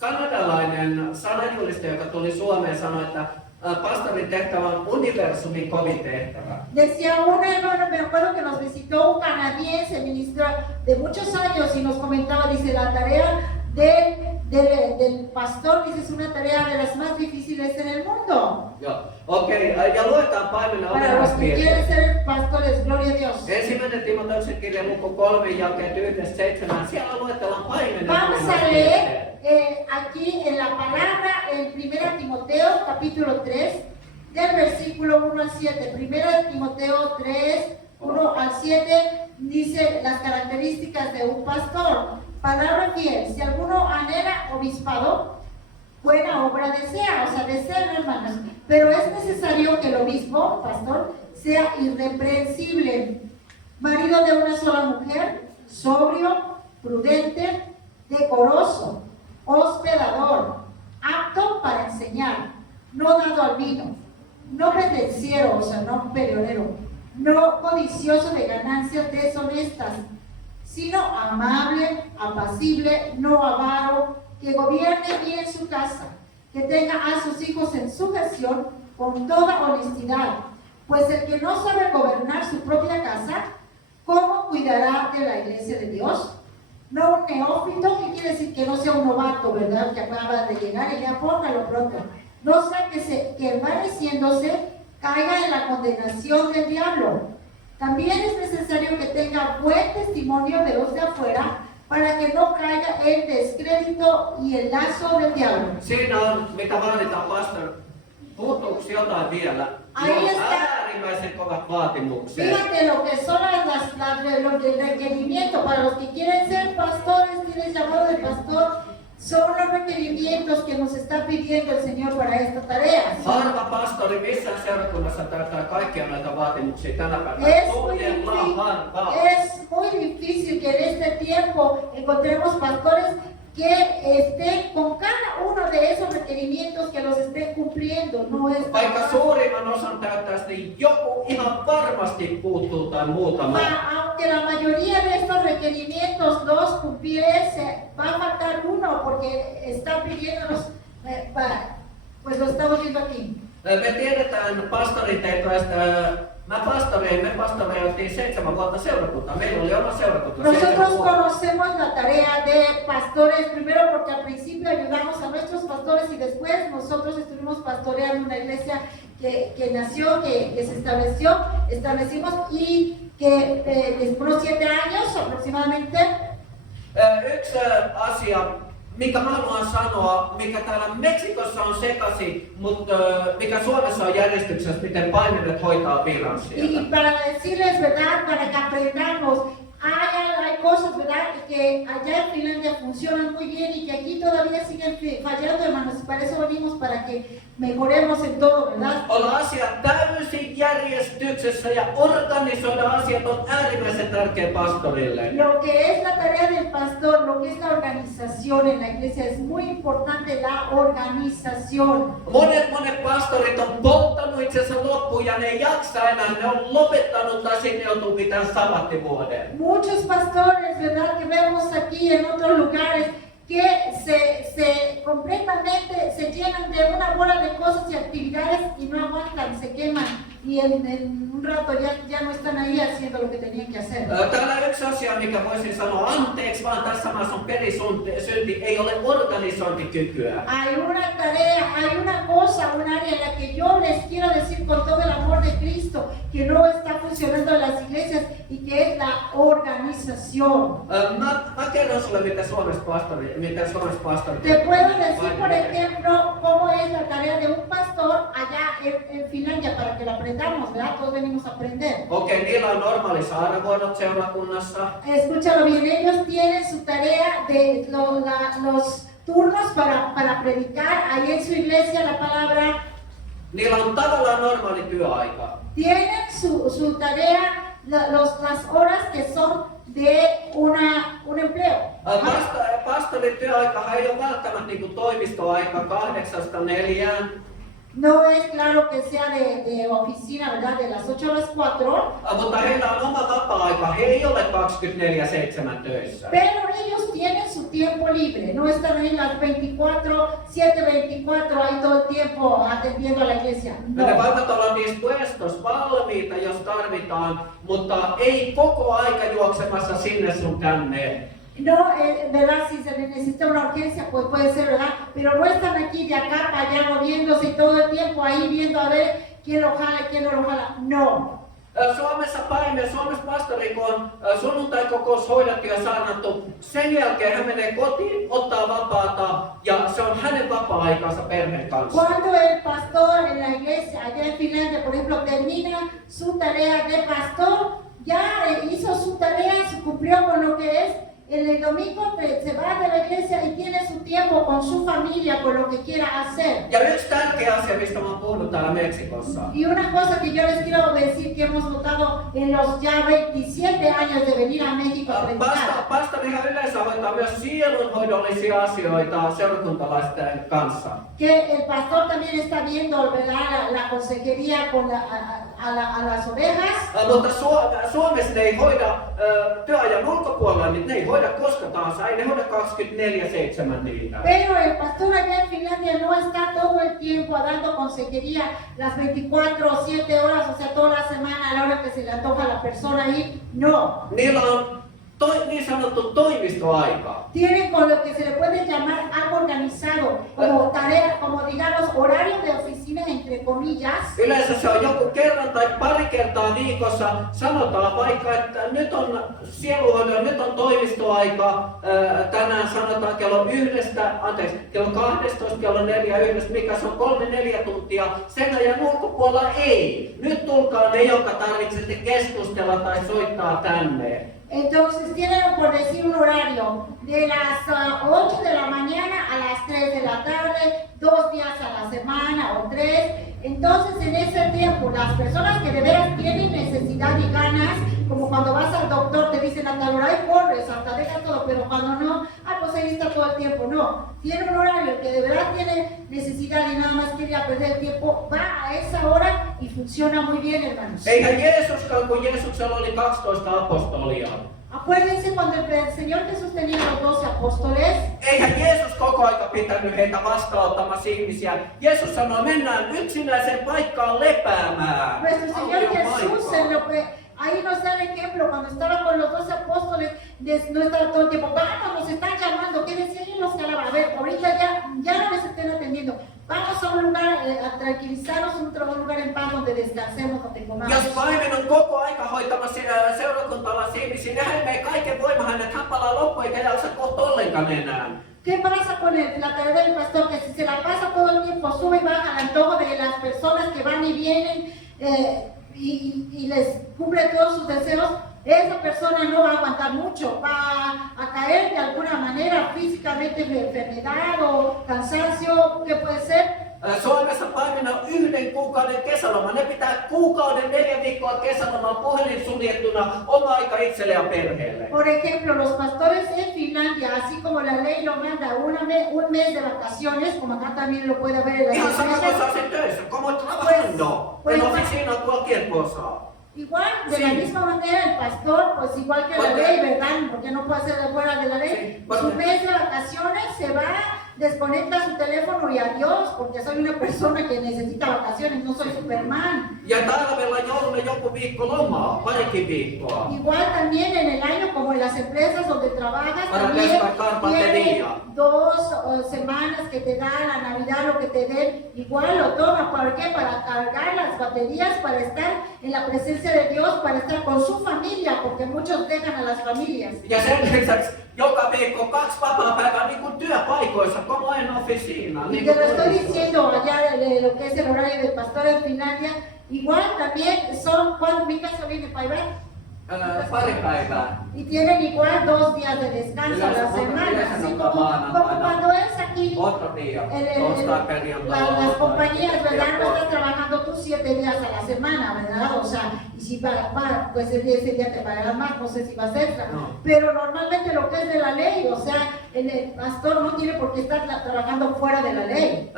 kanadalainen sananjulistaja, joka tuli Suomeen, sanoi, että pastorin tehtävä on universumin kovin tehtävä. Decía un hermano, me acuerdo que nos visitó un canadiense, ministro de muchos años, y nos comentaba, dice, la tarea del pastor, dice, es una tarea de las más difíciles en el mundo. Joo, okei, ja luetaan paimenen Para los que quieren opetuskirja. ser pastores, gloria a Dios. Ensimmäinen Timoteuksen kirja luku 3 jakeet 1-7, siellä luetellaan paimenen Vamos a opetuskirja. leer aquí en la palabra, en 1 Timoteo capítulo 3, del versículo 1 al 7. 1 Timoteo 3, 1 al 7, dice las características de un pastor. Palabra fiel, si alguno anhela obispado, buena obra desea, o sea, desea, hermanos, pero es necesario que el obispo, pastor, sea irreprensible, marido de una sola mujer, sobrio, prudente, decoroso, hospedador, apto para enseñar, no dado al vino, no pendenciero, o sea, no peleonero, no codicioso de ganancias deshonestas, sino amable, apacible, no avaro, que gobierne bien su casa, que tenga a sus hijos en sujeción con toda honestidad, pues el que no sabe gobernar su propia casa, ¿cómo cuidará de la iglesia de Dios? No un neófito, que quiere decir que no sea un novato, ¿verdad? Que acaba de llegar y ya póngalo pronto. No sea que envaneciéndose caiga en la condenación del diablo. También es necesario que tenga buen testimonio de los de afuera para que no caiga el descrédito y el lazo del diablo. Siinä on, mitä vaaditaan pastor. Puuttuuko jotain vielä? Ahí Joo, está. äärimmäisen kovat vaatimukset. Fíjate lo que son los requerimientos para los que quieren ser pastores, tienen llamado de pastor. Son los requerimientos que nos está pidiendo el Señor para esta tarea. Harva pastori missään seurakunnassa täyttää kaikkia näitä vaatimuksia tänä päivänä. Todella harva. Es muy difícil que en este tiempo encontremos pastores que estén con cada uno de esos requerimientos, que los estén cumpliendo. No es Vaikka suurimman osan täyttäisi, niin joku ihan varmasti puuttuu tai muutama. Aunque la mayoría de estos requerimientos los cumpliese, va a faltar uno porque está pidiéndonos, pues lo estamos viendo aquí. Me tiedetään pastoriteettävästä. Me pastoreiltiin 7 vuotta seurakuntaa. Meillä oli oma seurakunta. Nosotros conocemos la tarea de pastores, primero porque al principio ayudamos a nuestros pastores y después nosotros estuvimos pastoreando una iglesia que nació, que se establecimos y que después de unos 7 años aproximadamente. Yksi asia, mikä mä haluan sanoa, mikä täällä Meksikossa on sekaisin, mutta mikä Suomessa on järjestyksessä, miten paimenet hoitaa viran siellä. Y para decirles verdad, para que aprendamos, hay cosas, ¿verdad?, que allá en Finlandia funcionan muy bien y que aquí todavía siguen fallando, hermanos. Y para eso venimos, para que mejoremos en todo, ¿verdad? Olla asiat täysin järjestyksessä ja organisoida asiat on äärimmäisen tärkeä pastorille. Lo que es la tarea del pastor, lo que es la organización en la iglesia, es muy importante la organización. Monet pastorit on polttanut itsensä loppuun ja ne ei jaksa enää, ne on lopettanut tai sitten joutuu pitämään sabattivuoden. Muchos pastores, ¿verdad?, que vemos aquí en otros lugares, que se completamente se llenan de una bola de cosas y actividades y no aguantan, se queman y en un rato ya no están ahí haciendo lo que tenían que hacer. Täällä yksi asia, mikä voisin sanoa anteeksi, vaan tässä maassa on perisynti, ei ole organisointikykyä. Hay una tarea, hay una cosa, un área en la que yo les quiero decir con todo el amor de Cristo que no está funcionando en las iglesias y que es la organización. Mä kerron sulle, mitä Suomessa pastori Te puedo decir, por ejemplo, cómo es la tarea de un pastor allá en Finlandia para que lo aprendamos, ¿verdad? Todos venimos a aprender. Okei, niillä on normaali sairaanhoidot seurakunnassa. Escúchalo bien, ellos tienen su tarea de los turnos para predicar ahí en su iglesia la palabra. Niillä on tavallaan normaali työaika. Tienen su tarea, las horas que son de un empleo. Pastorin työaika ei ole välttämättä niin kuin toimistoaika 8–4. No es claro que sea de oficina, ¿verdad? De las 8 a las 4. Mutta heillä on oma vapaa-aika, he ei ole 24/7 töissä. Pero ellos tienen su tiempo libre, no están ahí las 7/24 ahí todo el tiempo atendiendo a la iglesia. No. Ne voivat olla niissä puestos valmiita, jos tarvitaan, mutta ei koko aika juoksemassa sinne sun tänne. No, ¿verdad? Si se necesita una urgencia, pues puede ser, ¿verdad? Pero no están aquí de acá para allá moviéndose y todo el tiempo ahí viendo a ver quién lo jala y quién no lo jala. No. Suomessa pastori, kun on sunnuntai-kokous hoidettu ja saarnattu, sen jälkeen hän menee kotiin, ottaa vapaata ja se on hänen vapaa-aikansa perheen kanssa. Cuando el pastor en la iglesia allá en Finlandia, por ejemplo, termina su tarea de pastor, ya hizo su tarea, se cumplió con lo que es. El domingo se va de la iglesia y tiene su tiempo con su familia, con lo que quiera hacer. Ja yksi tärkeä asia, mistä mä oon puhunut täällä Meksikossa. Y una cosa que yo les quiero decir que hemos notado en los ya 27 años de venir a México a predicar. Pastorihan yleensä hoitaa myös sielunhoidollisia asioita seurakuntalaisten kanssa. Que el pastor también está viendo, ¿verdad?, la consejería con a las ovejas. Mutta Suomessa ne ei hoida työajan ulkopuolella, niin ne ei hoida koska tahansa, ei ne hoida 24/7 niitä. Pero el pastor allá en Finlandia no está todo el tiempo dando consejería las 24 o 7 horas, o sea, toda la semana a la hora que se le antoja a la persona ahí. No. Niillä on niin sanottu toimistoaika. Tienen con lo que se le puede llamar algo organizado, como tarea, como digamos horario de oficina entre comillas. Yleensä se on joku kerran tai pari kertaa viikossa. Sanotaan vaikka, että nyt on sielunhoidon, nyt on toimistoaika. Tänään sanotaan kello 12, kello 4, mikä se on 3–4 tuntia. Sen ajan ulkopuolella ei. Nyt tulkaa ne, jotka tarvitsette keskustella tai soittaa tänne. Entonces tienen, por decir un horario, de las 8 de la mañana a las 3 de la tarde, 2 días a la semana o 3. Entonces en ese tiempo, las personas que de veras tienen necesidad y ganas, como cuando vas al doctor, te dicen a tal hora y corres, hasta dejas todo, pero cuando no, pues ahí está todo el tiempo. No, tiene un horario que de verdad tiene necesidad y nada más quiere perder el tiempo, va a esa hora y funciona muy bien, hermanos. Eihän Jeesuskaan, kun Jeesuksella oli 12 apostolia. Acuérdense cuando el Señor Jesús tenía los 12 apóstoles. Eihän Jeesus aika pitänyt heitä vastaanottamassa ihmisiä. Jeesus sanoi, mennään yksinäiseen paikkaan lepäämään. Nuestro Señor Autio Jesús, paikkaan. ahí nos da el ejemplo, cuando estaba con los 12 apóstoles, no estaba todo el tiempo, vamos, nos están llamando, ¿qué decían? Y los calaba, a ver, ahorita ya no les estén atendiendo, vamos a un lugar, a tranquilizarnos, un lugar en paz donde descansemos, donde comamos. Jos paimen on koko aika hoitamassa seurakuntalaisia ihmisiä, niin hän vei kaiken voima, hänet hampalaa loppuun eikä jaksa kohta ollenkaan enää. ¿Qué pasa con la tarea del pastor? Que si se la pasa todo el tiempo, sube y baja al antojo de las personas que van y vienen y les cumple todos sus deseos, esa persona no va a aguantar mucho, va a caer de alguna manera físicamente de enfermedad o cansancio, ¿qué puede ser? Suomessa paimen on 1 kuukauden kesäloma. Ne pitää kuukauden 4 viikkoa kesälomaa puhelin suljettuna, oma aika itselle ja perheelle. Por ejemplo, los pastores en Finlandia, así como la ley lo manda, un mes de vacaciones, como acá también lo puede haber en las Ihan sama empresas. kuin sä oot töissä, como trabajando. En oficina cualquier cosa. Igual, de la Sí. misma manera, el pastor, pues igual que la Porque- ley, ¿verdad? Porque no puede ser fuera de la ley. Sí, Su porque- mes de vacaciones se va, desconecta su teléfono y adiós, porque soy una persona que necesita vacaciones, no soy Superman. Ja talvella joudumme joku viikko lomaa, parikin viikkoa. Igual también en el año, como en las empresas donde trabajas, Para también descargar batería. tienen 2 semanas que te da la Navidad, lo que te den, igual lo toma. ¿Para qué? Para cargar las baterías, para estar en la presencia de Dios, para estar con su familia, porque muchos dejan a las familias. Ja sen lisäksi joka viikko 2 vapaapäivää niin kuin työpaikoissa, como en oficina. Y Niin te kuin lo estoy töissä. diciendo allá de lo que es el horario del pastor en Finlandia. Igual también son, cuando mi casa viene para allá, Pari päivää. y tienen igual 2 días de descanso a la Yleensä- semana, yleensä así on como maanantaina. cuando es aquí. Otro día. Torstai, perjantai, Las lauantai, compañías, ¿verdad? No viikko. están trabajando tú 7 días a la semana, ¿verdad? O sea, y si pues ese día te pagarán más, no sé si va a ser extra. No. Pero normalmente lo que es de la ley, o sea, el pastor no tiene por qué estar trabajando fuera de la ley.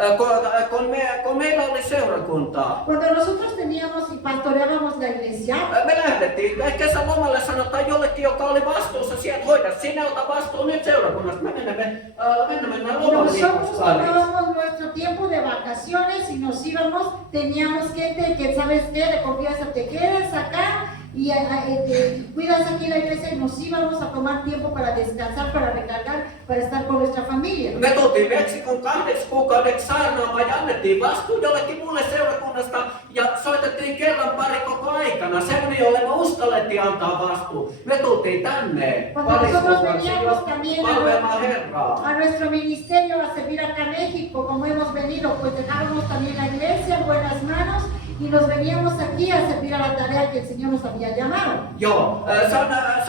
Kun meillä oli seurakuntaa, Cuando nosotros teníamos y pastoreábamos la iglesia, me lähdettiin kesälomalle, sanotaan jollekin, joka oli vastuussa sieltä, hoida sinä ota vastuu nyt seurakunnasta. Me mennään lomalle nosotros viikossa. tomábamos nuestro tiempo de vacaciones y nos íbamos, teníamos gente que, ¿sabes qué? De confianza, te quedas acá y cuidas aquí la iglesia y nos íbamos a tomar tiempo para descansar, para recargar, para estar con nuestra familia. Me tultiin Meksikon 2 kuukaudeksi saarnaamaan ja annettiin vastuu jollekin muulle seurakunnasta ja soitettiin kerran pari koko aikana. Semmoinen, jolle me uskallettiin antaa vastuu. Me tultiin tänne Cuando pariksi nosotros kuukaudeksi veníamos jo también palvelemaan Herraa. a nuestro ministerio a servir acá en México, como hemos venido, pues dejábamos también la iglesia en buenas manos y nos veníamos aquí a servir a la tarea que el Señor nos había llamado. Joo, se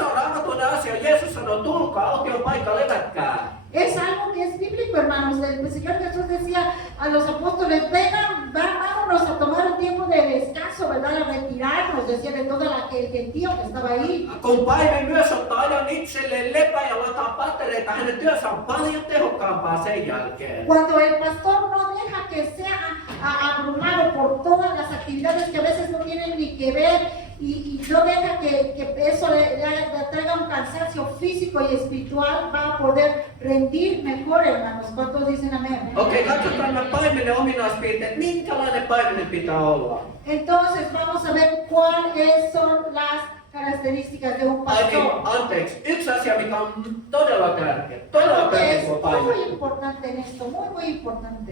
on raamatuinen asia. Jeesus sanoi, tulkaa aution paikka, levätkää. Es algo que es bíblico, hermanos. El Señor Jesús decía a los apóstoles, vengan, vámonos a tomar un tiempo de descanso, ¿verdad? A retirarnos, decía de todo el gentío que estaba ahí. Kun Paimen myös ottaa ajan itselleen lepää ja lataa pattereita, hänen työnsä on paljon tehokkaampaa sen jälkeen. Cuando el pastor no deja que sea abrumado por todas las actividades que a veces no tienen ni que ver y no deja que eso le traiga un cansancio físico y espiritual, va a poder rendir mejor, hermanos. ¿Cuántos dicen amén? Okei, katsotaan nämä paimenen ominaispiirteet. Minkälainen paimenen pitää olla? Entonces vamos a ver cuáles son las características de un Ai niin, pastor. anteeksi. Yksi asia, mikä on todella tärkeä. Todella Algo que tärkeä es kuin muy paimen. importante en esto, muy importante.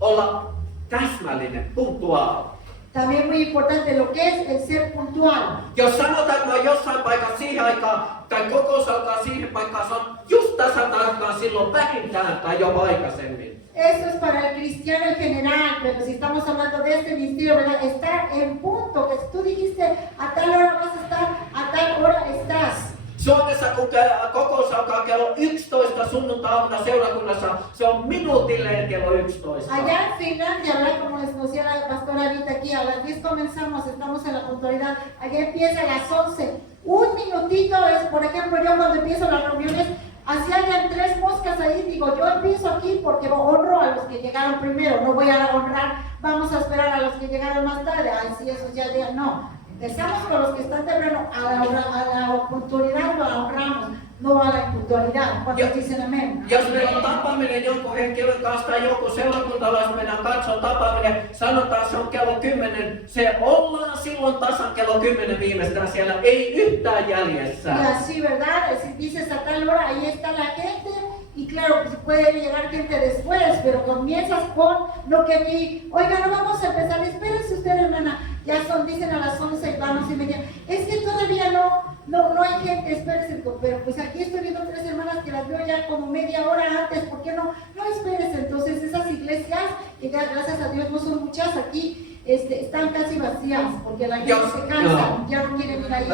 Olla täsmällinen, punktuaali. También muy importante lo que es el ser puntual. Jos sanotaan, että mä oon jossain paikassa siihen aikaan, tai kokous alkaa siihen paikkaan, se on just tasan tarkkaan silloin vähintään tai jopa aikaisemmin. Esto es para el cristiano en general, pero si estamos hablando de este ministerio, ¿verdad? Estar en punto, que si tú dijiste a tal hora vas a estar, a tal hora estás. Suomessa kun kokous alkaa kello 11 sunnuntai-aamuna seurakunnassa, se on minuutilleen kello 11. Allá en Finlandia, ¿verdad? Como les decía la pastora ahorita aquí, a las 10 comenzamos, estamos en la puntualidad. Allá empieza a las 11. Un minutito es, por ejemplo, yo cuando empiezo las reuniones, así hayan 3 moscas ahí, digo, yo empiezo aquí porque honro a los que llegaron primero, no voy a honrar, vamos a esperar a los que llegaron más tarde, ay, sí, eso ya, no. Empezamos con los que están temprano, a la puntualidad lo honramos. no a la impuntualidad. ¿Cuántos Ya. dicen amén? Jos meillä on tapaaminen jonkun henkilön kanssa tai joku seurakuntalais meidän katsoo tapaaminen, sanotaan se on kello 10, se ollaan silloin tasan kello 10 viimeistään siellä, ei yhtään jäljessä. Y así, ¿verdad? Si dices a tal hora, ahí está la gente. Y claro, pues puede llegar gente después, pero comienzas con lo que vi. Oiga, no vamos a empezar. Espérense usted, hermana. Ya son, dicen a las 11 y vamos y media. Es que todavía no hay gente, espérense. Pero pues aquí estoy viendo 3 hermanas que las veo ya como media hora antes. ¿Por qué no? No, espérense. Entonces esas iglesias, que gracias a Dios no son muchas aquí, están casi vacías, porque la gente se cansa, ya no quieren ir ahí.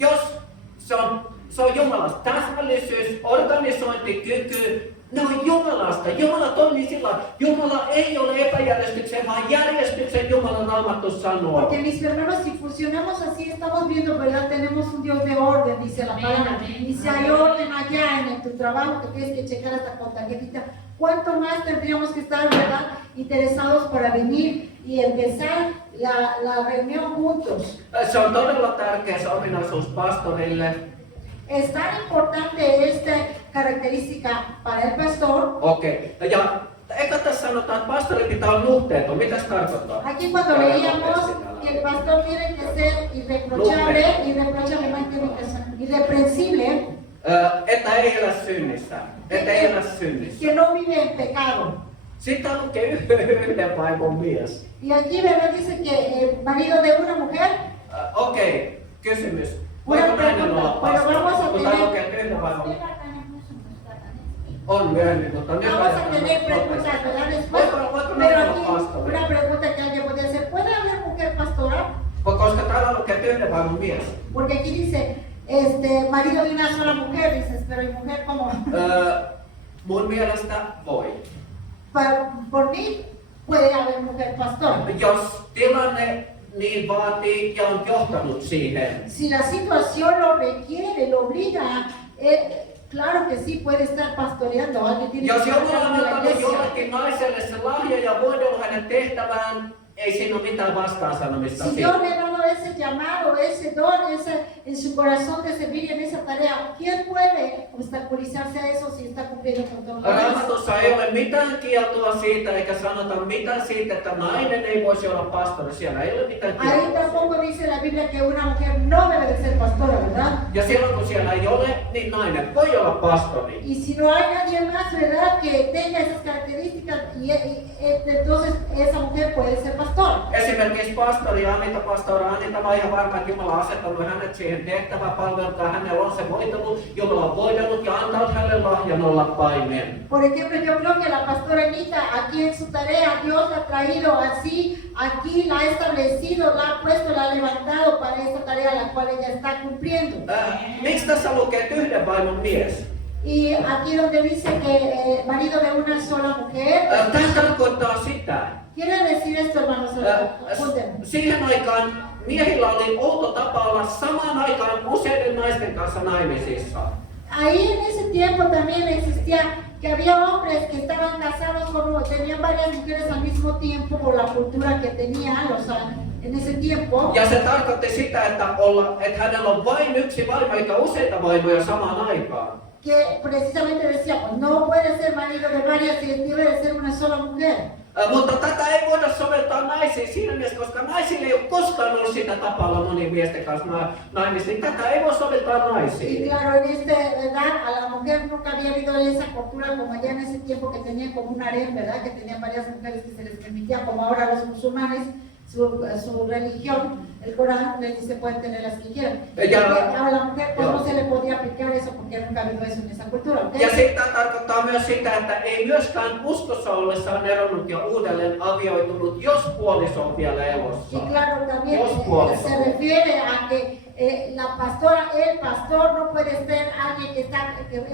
Jos se on Jumalasta täsmällisyys, organisointikyky, ne on Jumalasta. Jumala toimii sillä lailla. Jumala ei ole epäjärjestyksen, vaan järjestyksen Jumalan Raamattu sanoo. Porque mis hermanos, si funcionamos así, estamos viendo, ¿verdad? Tenemos un Dios de orden, dice la palabra. Y si hay orden allá en tu trabajo, que tienes que checar hasta con tarjetita, ¿cuánto más tendríamos que estar, verdad, interesados para venir y empezar la reunión juntos? Se on todella tärkeä se ominaisuus pastorille. Es tan importante esta característica para el pastor. Okei. Ja eka tässä sanotaan, että pastori pitää olla nuhteeton. Mitä se tarkoittaa? Aquí cuando leíamos que el pastor tiene que ser irreprochable, irreprochable, no entiendo qué es, irreprensible, Että ei elä synnissä. Että ei elä synnissä. que no vive en pecado. Sitten lukee yhden vaimon mies. Y aquí, ¿verdad? Dice que el marido de una mujer. Okei, kysymys. Una Voiko nainen olla pregunta, bueno, vamos a pastori? Kun tää tener, lukee yhden vaimon. On myöhemmin, mutta nyt vamos a tener preguntas, ¿verdad? Después, Voiko pero nainen aquí olla pastori? una pregunta que alguien podría hacer, ¿puede haber mujer pastora? Koska täällä lukee yhden vaimon mies. Porque aquí dice, marido de una sola mujer, dices, pero ¿y mujer cómo? Mun mielestä voi. Por mí, puede haber mujer pastora. Jos tilanne niin vaatii ja on johtanut siihen. Si la situación lo requiere, lo obliga, claro que sí puede estar pastoreando. Alguien tiene Jos que Jumala estar on en la antanut iglesia. jollekin naiselle se lahja ja voidella hänen tehtävään, ei siinä ole mitään vastaansanomista Si siitä. Dios le ha dado ese llamado, ese don, en su corazón de servir en esa tarea, ¿quién puede obstaculizarse a eso si está cumpliendo con todo lo demás? Raamatussa ei ole mitään kieltoa siitä, eikä sanota mitään siitä, että nainen ei voisi olla pastori. Siellä ei ole mitään Ahí kieltoa. tampoco dice la Biblia que una mujer no debe de ser pastora, ¿verdad? Ja silloin kun siellä ei ole, niin nainen voi olla pastori. Y si no hay nadie más, ¿verdad? Que tenga esas características, entonces esa mujer puede ser pastor. Esimerkiksi pastori Anita Maija Varma, että Jumala on asettanut hänet siihen tehtävään palveltaan. Hänellä on se voitellut, Jumala on voidellut ja antanut hänelle lahjan olla paimen. Por ejemplo, yo creo que la pastora Anita, aquí en su tarea, Dios la ha traído así, aquí la ha establecido, la ha puesto, la ha levantado para esta tarea la cual ella está cumpliendo. Miksi tässä lukee yhden vaimon mies? Y aquí donde dice que marido de una sola mujer, Tämä tarkoittaa sitä. quiere decir esto, hermanos, apunten. Siihen aikaan miehillä oli outo tapa olla samaan aikaan useiden naisten kanssa naimisissa. Ahí en ese tiempo también existía que había hombres que estaban casados con, tenían varias mujeres al mismo tiempo por la cultura que tenían, o sea, en ese tiempo. Ja se tarkoitti sitä, että hänellä on vain yksi vaimo eikä useita vaimoja samaan aikaan. Que precisamente decía, pues no puede ser marido de varias, debe de ser una sola mujer. Mutta tätä ei voida soveltaa naisiin siinä mielessä, koska naisilla ei ole koskaan ollut sitä tapaa olla monien miesten kanssa naimissa, niin tätä ei voi soveltaa Y naisiin. claro, ¿verdad? A la mujer nunca había habido esa cultura como allá en ese tiempo que tenían como un harem, ¿verdad? Que tenían varias mujeres que se les permitía, como ahora los musulmanes, su religión, el Corán les dice pueden tener las que quieran. A la mujer pues no se le podía aplicar eso porque nunca ha habido eso en esa cultura. ¿Okay? Ja sitten tämä tarkoittaa myös sitä, että ei myöskään uskossa ollessaan eronnut ja uudelleen avioitunut, jos puoliso on vielä elossa. Y claro, también Jos puoliso. se refiere a que la pastora, el pastor no puede ser alguien que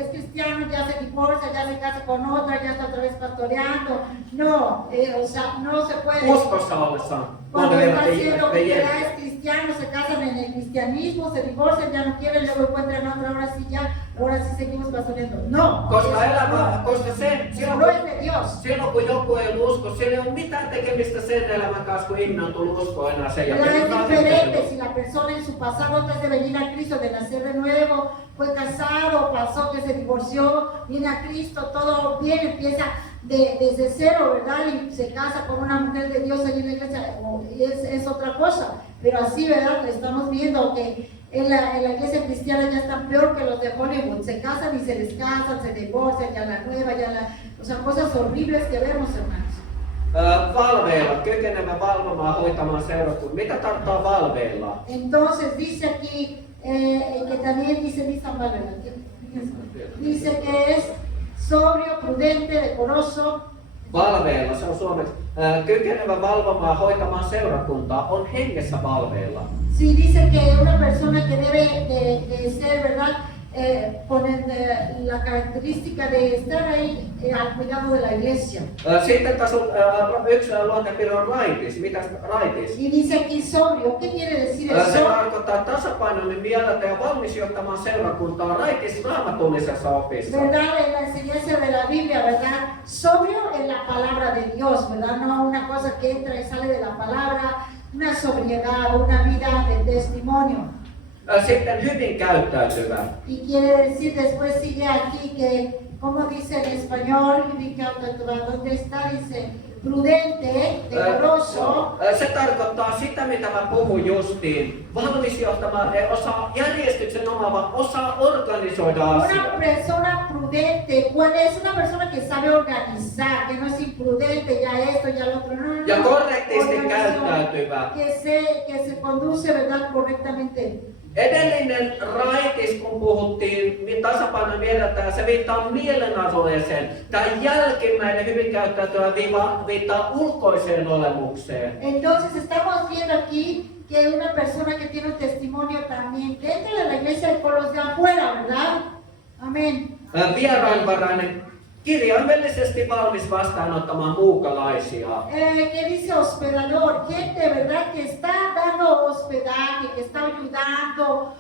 es cristiano, ya se divorcia, ya se casa con otra, ya está otra vez pastoreando. No, o sea, no se puede. Uskossa ollessaan. Cuando está haciendo que ya es cristiano, se casan en el cristianismo, se divorcian, ya no quieren, luego encuentran otra, ahora sí ya ahora sí seguimos pastoreando. No, Koska eso elämä, no. koska Eso no es de Dios. silloin kun joku ei usko, sillä ei ole mitään tekemistä sen elämän kanssa, kun ihminen on tullut uskoon enää sen ¿Verdad? jälkeen. Es diferente si la persona en su pasado, antes de venir a Cristo, de nacer de nuevo, fue casado, pasó, que se divorció, viene a Cristo, todo bien, empieza desde cero, ¿verdad? Y se casa con una mujer de Dios allí en la iglesia, y es otra cosa. Pero así, ¿verdad? Estamos viendo que en la iglesia cristiana ya están peor que los de Hollywood. Se casan y se descasan, se divorcian, ya la nueva, o sea, cosas horribles que vemos, hermanos. Valveilla, kykenevä valvomaan, hoitamaan seurakuntaa. Mitä tarkoittaa valveilla? Entonces dice aquí, que también dice que es sobrio, prudente, decoroso. Valveilla, se on suomeksi. Kykenevä valvomaan, hoitamaan seurakuntaa on hengessä valveilla. Sí, dice que una persona que debe de ser, ¿verdad? Con la característica de estar ahí al cuidado de la iglesia. Sitten tässä on yksi luontepiro raitis. Mitäs raitis? Y dice aquí sobrio. ¿Qué quiere decir Se eso? tarkoittaa tasapainoinen mieltä ja valmis johtamaan seurakuntaa raitis raamatullisessa opissa. ¿Verdad? En la enseñanza de la Biblia, ¿verdad? Sobrio en la palabra de Dios, ¿verdad? No una cosa que entra y sale de la palabra, una sobriedad, una vida de testimonio. Sitten hyvin käyttäytyvä. Y quiere decir, después sigue aquí que, ¿cómo dice en español? Hyvin käyttäytyvä, ¿dónde está? Dice, prudente, decoroso. Se tarkoittaa sitä, mitä mä puhun justiin. Valmis johtamaan, osaa järjestyksen omaava, osaa organisoida Una asioita. persona prudente, ¿cuál es? Una persona que sabe organizar, que no es imprudente, ya esto, ya lo otro. No, no, Ja no. korrektisti Organización, käyttäytyvä. que se conduce, ¿verdad? Correctamente. Edellinen raitis, kun puhuttiin niin tasapaino mielletään, se viittaa mielenasueeseen. Tämä jälkimmäinen hyvin käyttäytyvä viittaa ulkoiseen olemukseen. Entonces estamos viendo aquí que una persona que tiene un testimonio también dentro de la iglesia y por los de afuera, ¿verdad? Amén. Vieraanvarainen, kirjaimellisesti valmis vastaanottamaan muukalaisia. Que dice hospedador, gente, ¿verdad? Que está dando hospedaje, que está ayudando,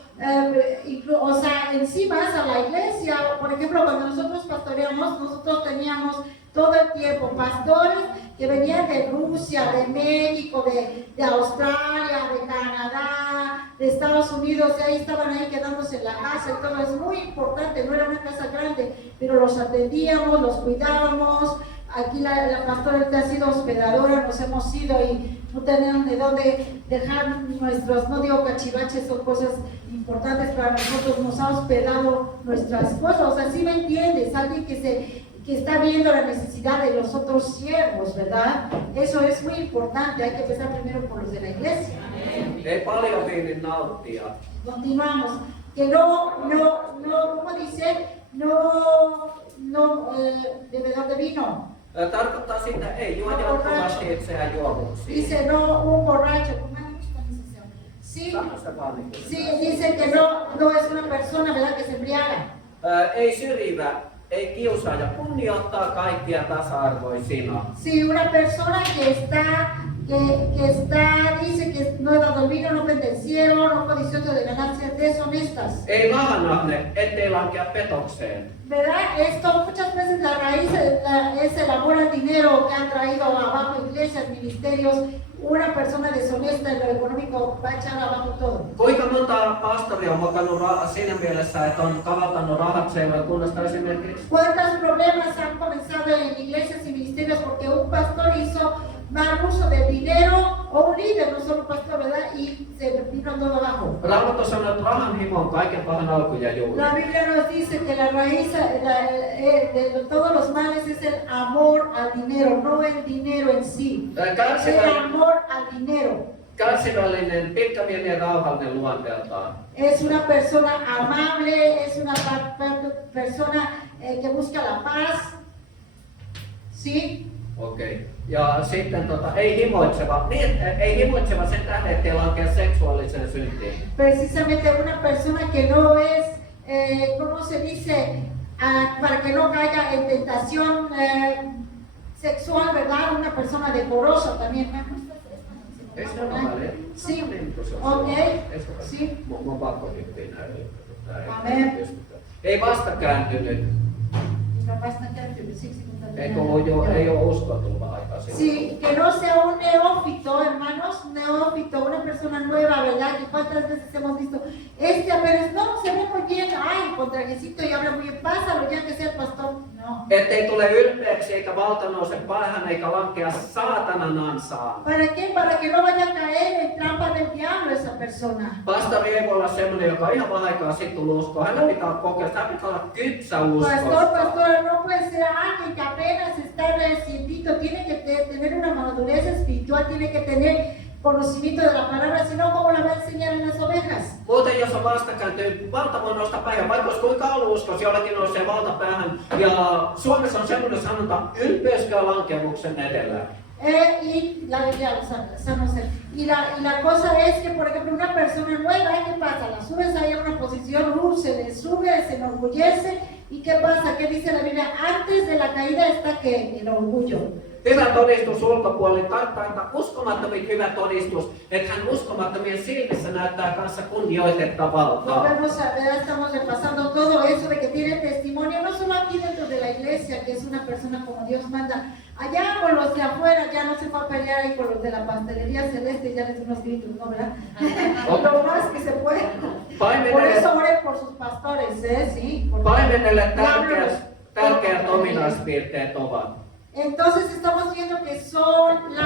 o sea, encima a la iglesia. Por ejemplo, cuando nosotros pastoreamos, nosotros teníamos todo el tiempo pastores que venían de Rusia, de México, de Australia, de Canadá, de Estados Unidos, y ahí estaban ahí quedándose en la casa y todo. Es muy importante, no era una casa grande, pero los atendíamos, los cuidábamos. Aquí la pastora ha sido hospedadora, nos hemos ido y no tenían de dónde dejar nuestros, no digo cachivaches, son cosas importantes para nosotros, nos ha hospedado nuestras cosas. O sea, ¿sí me entiendes? Alguien que está viendo la necesidad de los otros siervos, ¿verdad? Eso es muy importante, hay que empezar primero por los de la iglesia. Ei paljon viinin nauttia. Continuamos. Que no, ¿cómo dice? No, bebedor de vino. Tarkoittaa sitä, ei juo jatkuvasti itseään juovuksiin. Dice no un borracho. Sí, Sano se vaan niin kuin sí, dice que no es una persona, ¿verdad? Que se embriaga. Ei syrjivä, ei kiusaaja, kunnioittaa kaikkia tasa-arvoisina. Sí, una persona que dice que no he dado el vino, no pendenciero, no codicioso de ganancias deshonestas. Ei lahannahne, ettei lankea petokseen. ¿Verdad? Esto muchas veces la raíz es el amor al dinero que han traído abajo iglesias, ministerios. Una persona deshonesta en lo económico va a echar abajo todo. Kuinka monta pastoria on makannut siinä mielessä, että on kavaltanut rahat seurakunnasta esimerkiksi? ¿Cuántos problemas han comenzado en iglesias y ministerios porque un pastor hizo mal uso del dinero o un líder, no solo un pastor, ¿verdad? Y se vino todo abajo. Raamattu sanoo, että rahan himo on kaiken pahan alku ja juuri. La Biblia nos dice que la raíz de todos los males es el amor al dinero, no el dinero en sí. El amor al dinero. Kärsivällinen, pitkämielinen ja rauhallinen luonteeltaan. Es una persona amable, es una persona que busca la paz. ¿Sí? Okei. Ja sitten ei himoitseva. Niin, ei himoitseva sen tähden, ettei lankea seksuaaliseen syntiin. Precisamente una persona que no es, ¿cómo se dice? Para que no caiga en tentación sexual, ¿verdad? Una persona decorosa también. ¿Me gusta Eikö se ole väliä? Sí. Ok. Sí. Mun pakko hyppiä näin. Amen. Ei vasta kääntynyt. Ei ole uskottu aikaisemmin. Sí, que no sea un neófito, hermanos, neófito, una persona nueva, ¿verdad? Que cuántas veces hemos visto, apenas no, se ve muy bien, ay, con trajecito y habla muy bien, pásalo ya que sea el pastor. No. Ettei tule ylpeäksi eikä valta nouse päähän eikä lankea saatanan ansaan. ¿Para qué? Para que no vaya a caer en trampa del diablo esa persona. Pastori ei voi olla semmoinen, joka ihan vähän aikaa sitten tullut uskoon. Hänellä pitää olla kokemus, hän pitää olla kypsä uskosta. Pastor, no puede ser alguien que apenas está recientito, tiene que tener una madurez espiritual, tiene que tener conocimiento de la palabra, si no, ¿cómo la va a enseñar en las ovejas? Muuten jos on vastakäänty, valta voi nousta päähän, vaikka olisi kuinka ollut uskossa, jollakin nousee valta päähän. Ja Suomessa on semmoinen sanonta, ylpeys käy lankemuksen edellä. Y la Biblia y la cosa es que, por ejemplo, una persona nueva, ¿qué pasa? La subes ahí a una posición, se le sube, se enorgullece, ¿y qué pasa? ¿Qué dice la Biblia? Antes de la caída está que el orgullo. Hyvä todistus ulkopuolella tarkoittaa, että uskomattomin hyvä todistus, että hän uskomattomien silmissä näyttää kanssa kunnioitettavalta. Estamos repasando todo eso de que tiene testimonio, no solo aquí dentro de la iglesia, que es una persona como Dios manda. Allá con los de afuera ya no se va a pelear ahí con los de la pastelería celeste, ya les unos gritos, ¿no, verdad? Lo más que se puede. Por eso oren por sus pastores, ¿sí? Paimenelle tärkeät ominaispiirteet ovat. Entonces estamos viendo que son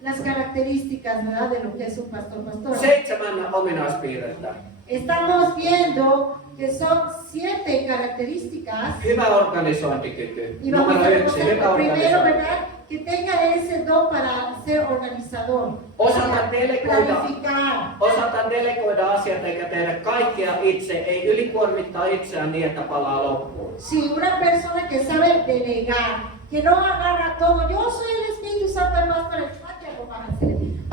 las características, ¿verdad? De lo que es un pastor. 7 ominaispiirrettä. Estamos viendo que son 7 características. Hyvä organisointikyky. Y vamos Numero a 1, ver hyvä primero, organisointi. ¿verdad? Que tenga ese don para ser organizador. Osata delegoida asiat eikä tehdä kaikkea itse, ei ylikuormittaa itseään niin, että palaa loppuun. Sí, una persona que sabe delegar, que no agarra todo. Yo soy el Espíritu Santo, pastor,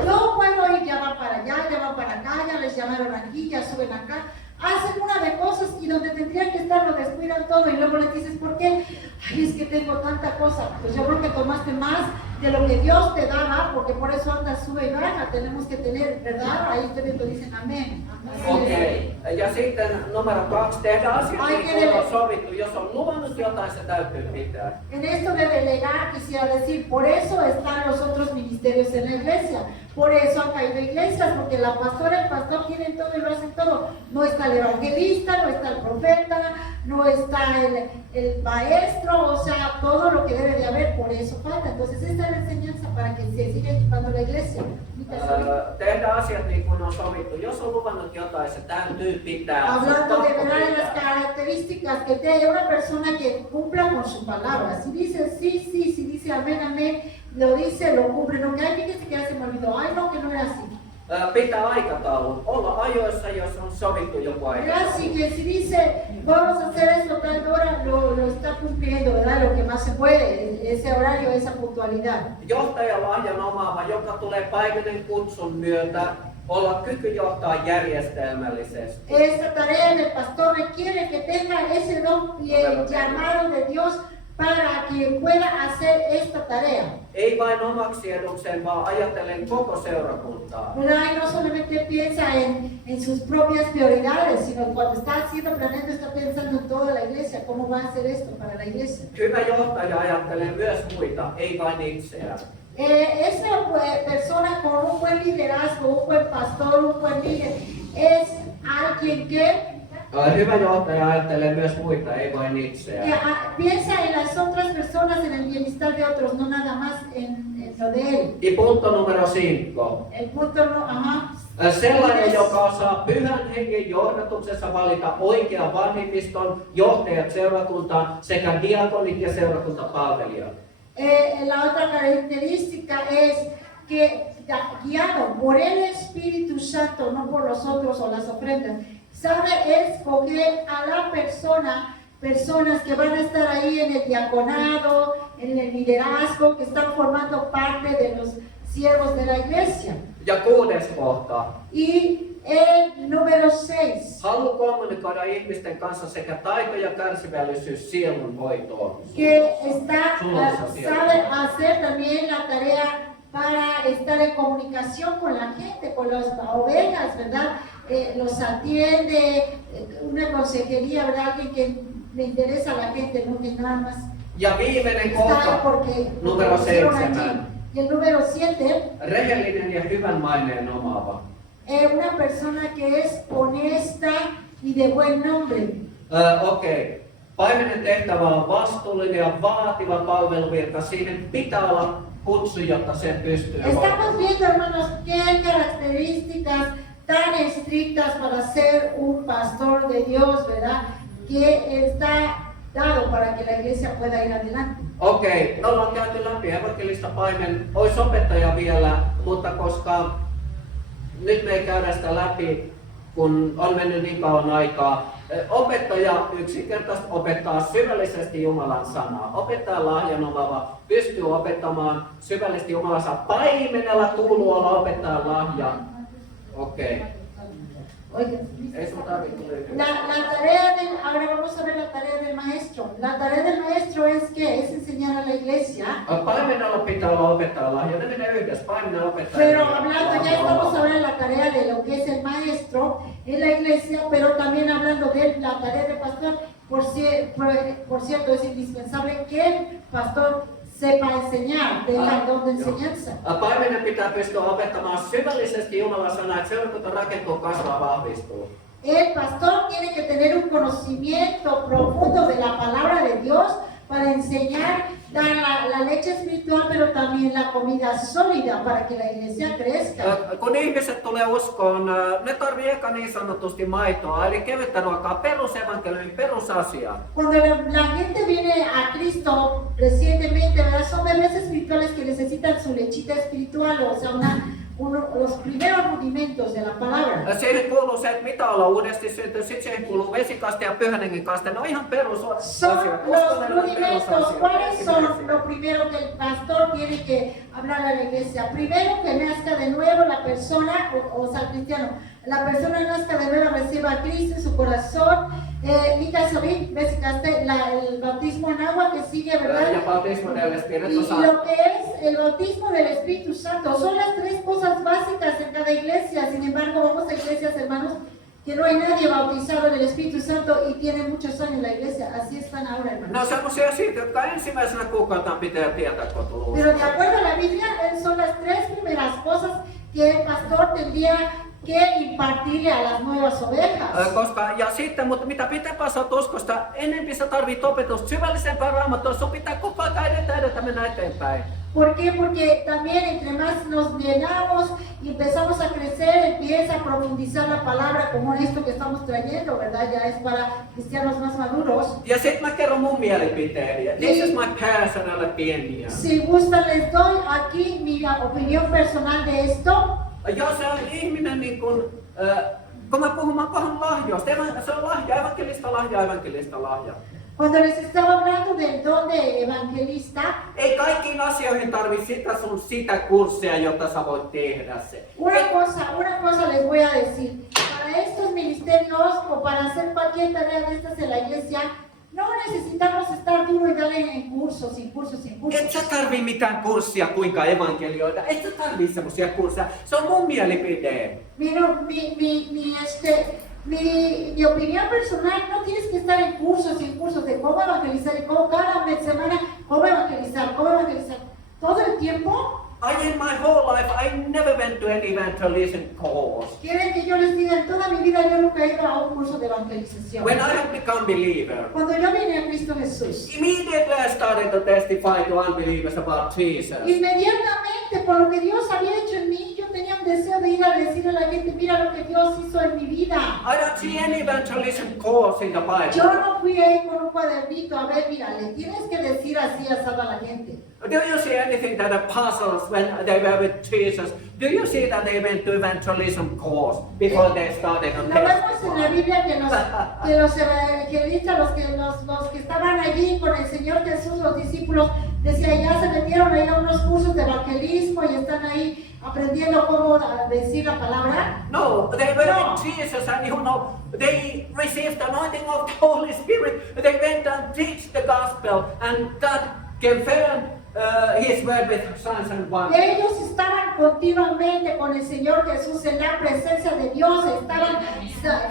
yo puedo ir, ya van para allá, ya van para acá, ya les llamaron aquí, ya suben acá. Hacen una de cosas y donde tendrían que estar lo descuidan todo y luego les dices, ¿por qué? Ay, es que tengo tanta cosa. Pues yo creo que tomaste más de lo que Dios te daba, porque por eso andas sube y baja. Tenemos que tener, ¿verdad? Ahí ustedes lo dicen, amén. Okei. Ja sitten numero 2, tehdä asiat niin kuin on sovittu. Jos on luvannut jotain, se täytyy pitää. En esto de delegar quisiera decir, por eso están los otros ministerios en la iglesia. Por eso han caído iglesias, porque la pastora, el pastor tienen todo y lo hacen todo. No está el evangelista, no está el profeta, no está el maestro, o sea, todo lo que debe de haber, por eso falta. Entonces esta es la enseñanza para que se siga equipando la iglesia. Tehdä asiat niin kuin on sovittu. Jos on luvannut jotain, se täytyy pitää. Hablando de verdad de las características que te haya una persona que cumpla con su palabra. Si dice sí, sí, si dice amén, amén, lo dice, lo cumple. No que hay fíjese que ya se me olvidó. Ay, no, que no era así. Pitää aikataulun. Olla ajoissa, jos on sovittu joku aikataulu. Así que si dice, vamos a hacer esto tal hora, lo está cumpliendo, ¿verdad? Lo que más se puede, ese horario, esa puntualidad. Johtajalahjan omaava, joka tulee päiväinen kutsun myötä, olla kyky johtaa järjestelmällisesti. Esta tarea del pastor requiere que tenga ese don y el llamado de Dios para que pueda hacer esta tarea. Ei vain omaksi edukseen, vaan ajatellen koko seurakuntaa. ¿Verdad? Y no solamente piensa en sus propias prioridades, sino cuando está haciendo planeando, está pensando en toda la iglesia, cómo va a hacer esto para la iglesia. Hyvä johtaja ajattelee myös muita, ei vain itseään. Esa persona con un buen liderazgo, un buen pastor, un buen líder, es alguien que Hyvä johtaja ajattelee myös muita, ei vain itseään. que piensa en las otras personas, en el bienestar de otros, no nada más en lo de él. Y punto numero 5. El punto no, ajá. Sellainen, joka osaa pyhän hengen johdatuksessa valita oikean vanhimmiston, johtajat seurakuntaan sekä diakonit ja seurakuntapalvelijat. La otra característica es que guiado por el Espíritu Santo, no por los otros o las ofrendas, sabe escoger a la personas que van a estar ahí en el diaconado, en el liderazgo, que están formando parte de los siervos de la iglesia. Ja 6. kohta. Y el número 6. Halu kommunikoida ihmisten kanssa sekä taito ja kärsivällisyys sielun hoitoon. Que sabe hacer también la tarea para estar en comunicación con la gente, con las ovejas, ¿verdad? los atiende, una consejería, ¿verdad? Alguien que le interesa a la gente, no que nada más Ja viimeinen está kohta, porque lo numero pusieron allí. 7. Y el número 7, Rehellinen ja hyvän maineen omaava. una persona que es honesta y de buen nombre. Okei. Paimenen tehtävä on vastuullinen ja vaativa palveluvirka. Siihen pitää olla kutsu, jotta sen pystyy Estamos viendo, hermanos, qué características tan estrictas para ser un pastor de Dios, ¿verdad? Que está dado para que la iglesia pueda ir adelante. Okei, me ollaan käyty läpi evankelista paimen. Ois opettaja vielä, mutta koska nyt me ei käydä sitä läpi, kun on mennyt niin kauan aikaa. Opettaja yksinkertaisesti opettaa syvällisesti Jumalan sanaa. Opettaja lahjan omaava pystyy opettamaan syvällisesti Jumalan sanaa. Paimenella kuuluu olla opettajan lahja. Okei. Ei sun tarvitse löytyä. Ahora vamos a ver la tarea del maestro. La tarea del maestro es que es enseñar a la iglesia. Paimenella pitää olla opettajan lahja. Ne menee yhdessä. Paimenella opettaja. Pero hablando, ya estamos ahora en la tarea de lo que es el maestro en la iglesia, pero también hablando de la tarea del pastor, por cierto, es indispensable que el pastor sepa enseñar, tenga don de enseñanza. Paimenen pitää pystyä opettamaan syvällisesti Jumalan sanaa, että seurakunta rakentuu, kasvaa, vahvistuu. El pastor tiene que tener un conocimiento profundo de la palabra de Dios para enseñar, dar la leche espiritual, pero también la comida sólida para que la iglesia crezca. Kun ihmiset tulee uskoon, ne tarvii eka niin sanotusti maitoa, eli kevyttä ruokaa, perusevankeliumin perusasia. Cuando la gente viene a Cristo recientemente, ¿verdad? Son bebés espirituales que necesitan su lechita espiritual, o sea, los primeros rudimentos de la palabra. Siihen kuuluu se, että mitä olla uudesti syntyy, sitten siihen kuuluu vesikaste ja pyhän hengen kaste. Ne on ihan perusasia. Son los rudimentos. ¿Cuáles son lo primero que el pastor tiene que hablar a la iglesia? Primero que nazca de nuevo la persona, o sea, cristiano. La persona nazca de nuevo, reciba a Cristo en su corazón. El bautismo en agua que sigue, ¿verdad? Ja bautismo del Espíritu Y Santo. lo que es el bautismo del Espíritu Santo. Son las tres cosas básicas en cada iglesia. Sin embargo, vamos a iglesias, hermanos, que no hay nadie bautizado en el Espíritu Santo y tienen muchos años en la iglesia. Así están ahora, hermanos. No semmosia siitä, jotka ensimmäisenä kuukautena pitää tietää, kun tullut Pero de uskoon. acuerdo a la Biblia, son las tres primeras cosas que el pastor tendría que impartirle a las nuevas ovejas. Koska, ja sitten, mutta mitä pitempään sä oot uskosta, enemmän sä tarvit opetusta, syvällisempää raamattua, sun pitää koko ajan edetä mennä eteenpäin. ¿Por qué? Porque también entre más nos llenamos y empezamos a crecer, empieza a profundizar la palabra como esto que estamos trayendo, ¿verdad? Ya es para cristianos más maduros. Ja sit mä kerron mun mielipiteeni. This is my personal opinion. Si gustan, les doy aquí mi opinión personal de esto. Jos se on ihminen niin kun mä puhun lahjoista, se on lahja, evankelista lahja. Cuando les estaba hablando del don de evangelista, Ei kaikkiin asioihin tarvi sitä kurssia, jotta sä voit tehdä se. una cosa les voy a decir. Para estos ministerios o para hacer cualquier tarea de estas en la iglesia, no necesitamos estar duro y darle en cursos. Et sä tarvii mitään kurssia, kuinka evankelioida. Et sä tarvii semmosia kursseja. Se on mun mielipide. Mi opinión personal, no tienes que estar en cursos de cómo evangelizar y cómo cada semana, cómo evangelizar. Todo el tiempo. In my whole life, I never went to an evangelism course. Quieren que yo les diga, en toda mi vida yo nunca he ido a un curso de evangelización. When I have become believer, Cuando yo vine a Cristo Jesús, immediately I started to testify to unbelievers about Jesus. inmediatamente por lo que Dios había hecho en mí, yo tenía un deseo de ir a decirle a la gente, mira lo que Dios hizo en mi vida. I don't see any evangelism course in the Bible. Yo no fui ahí con un cuadernito, a ver, mira, le tienes que decir así a la gente. Do you see anything that the apostles, when they were with Jesus, do you see that they went to evangelism course before they started on Lo vemos en la Biblia que los evangelistas, los que estaban allí con el Señor Jesús, los discípulos, decían, ya se metieron ahí a unos cursos de evangelismo y están ahí aprendiendo cómo decir la palabra. No, they were with Jesus, and you know, they received the anointing of the Holy Spirit. They went and preached the gospel, and God confirmed His word with signs and wonders. Ellos estaban continuamente con el Señor Jesús en la presencia de Dios, estaban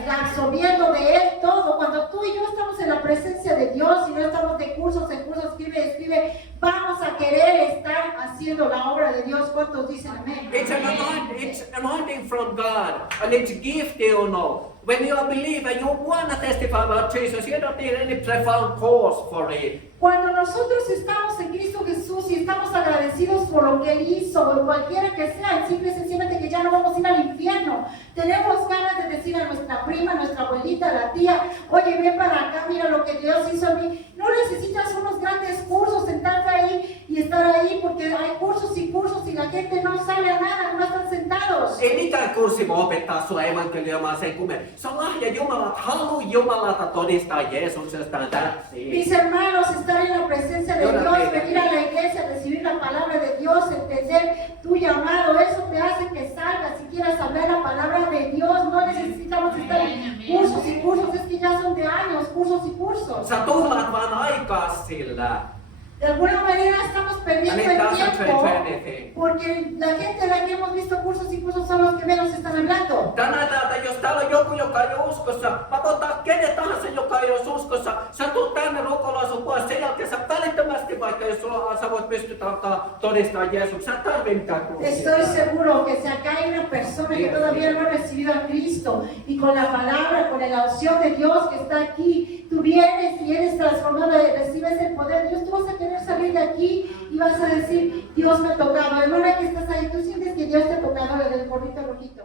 absorbiendo de Él todo. Cuando tú y yo estamos en la presencia de Dios y no estamos de cursos en cursos, escribe, vamos a querer estar haciendo la obra de Dios. ¿Cuántos dicen amén? It's anointing from God, and it's a gift, you know. When you are a believer, you want to testify about Jesus. You don't need any profound cause for it. Cuando nosotros estamos en Cristo Jesús y estamos agradecidos por lo que Él hizo, o cualquiera que sea, simple y sencillamente que ya no vamos a ir al infierno, tenemos ganas de decir a nuestra prima, a nuestra abuelita, a la tía, oye, ven para acá, mira lo que Dios hizo a mí. No necesitas unos grandes cursos, sentarte ahí y estar ahí, porque hay cursos y la gente no sale a nada, no están sentados. Ei mitään kurssi voi opettaa sua evankeliumaa sen kummin. Se on lahja Jumalalta, halu Jumalalta todistaa Jeesuksesta, that's it. Mis hermanos, estar en la presencia de Dios, venir a la iglesia, recibir la palabra de Dios, entender tu llamado, eso te hace que salgas y quieras hablar la palabra de Dios. No necesitamos estar en cursos y cursos, es que ya son de años, cursos y cursos. Sä tuhlaat vaan aikaa sillä. De alguna manera estamos perdiendo And it el doesn't tiempo, change anything. porque la gente a la que hemos visto cursos y cursos son los que menos están hablando. Tänään täältä, jos täällä on joku, joka ei ole uskossa, mä voin ottaa kenen tahansa, joka ei ole uskossa. Sä tulet tänne rukoilemaan sun puolesta, sen jälkeen sä välittömästi, vaikka jos sä voit pystyä antaa todistaa Jeesus, sä et tarvitse mitään kurssia. Estoy seguro que si acá hay una persona que todavía no ha recibido a Cristo y con la palabra, con la unción de Dios que está aquí, tú vienes y eres transformado, recibes el poder de Dios, tú vas a querer salir de aquí y vas a decir, Dios me ha tocado. Hermana que estás ahí, tú sientes que Dios te ha tocado desde el gorrito rojito.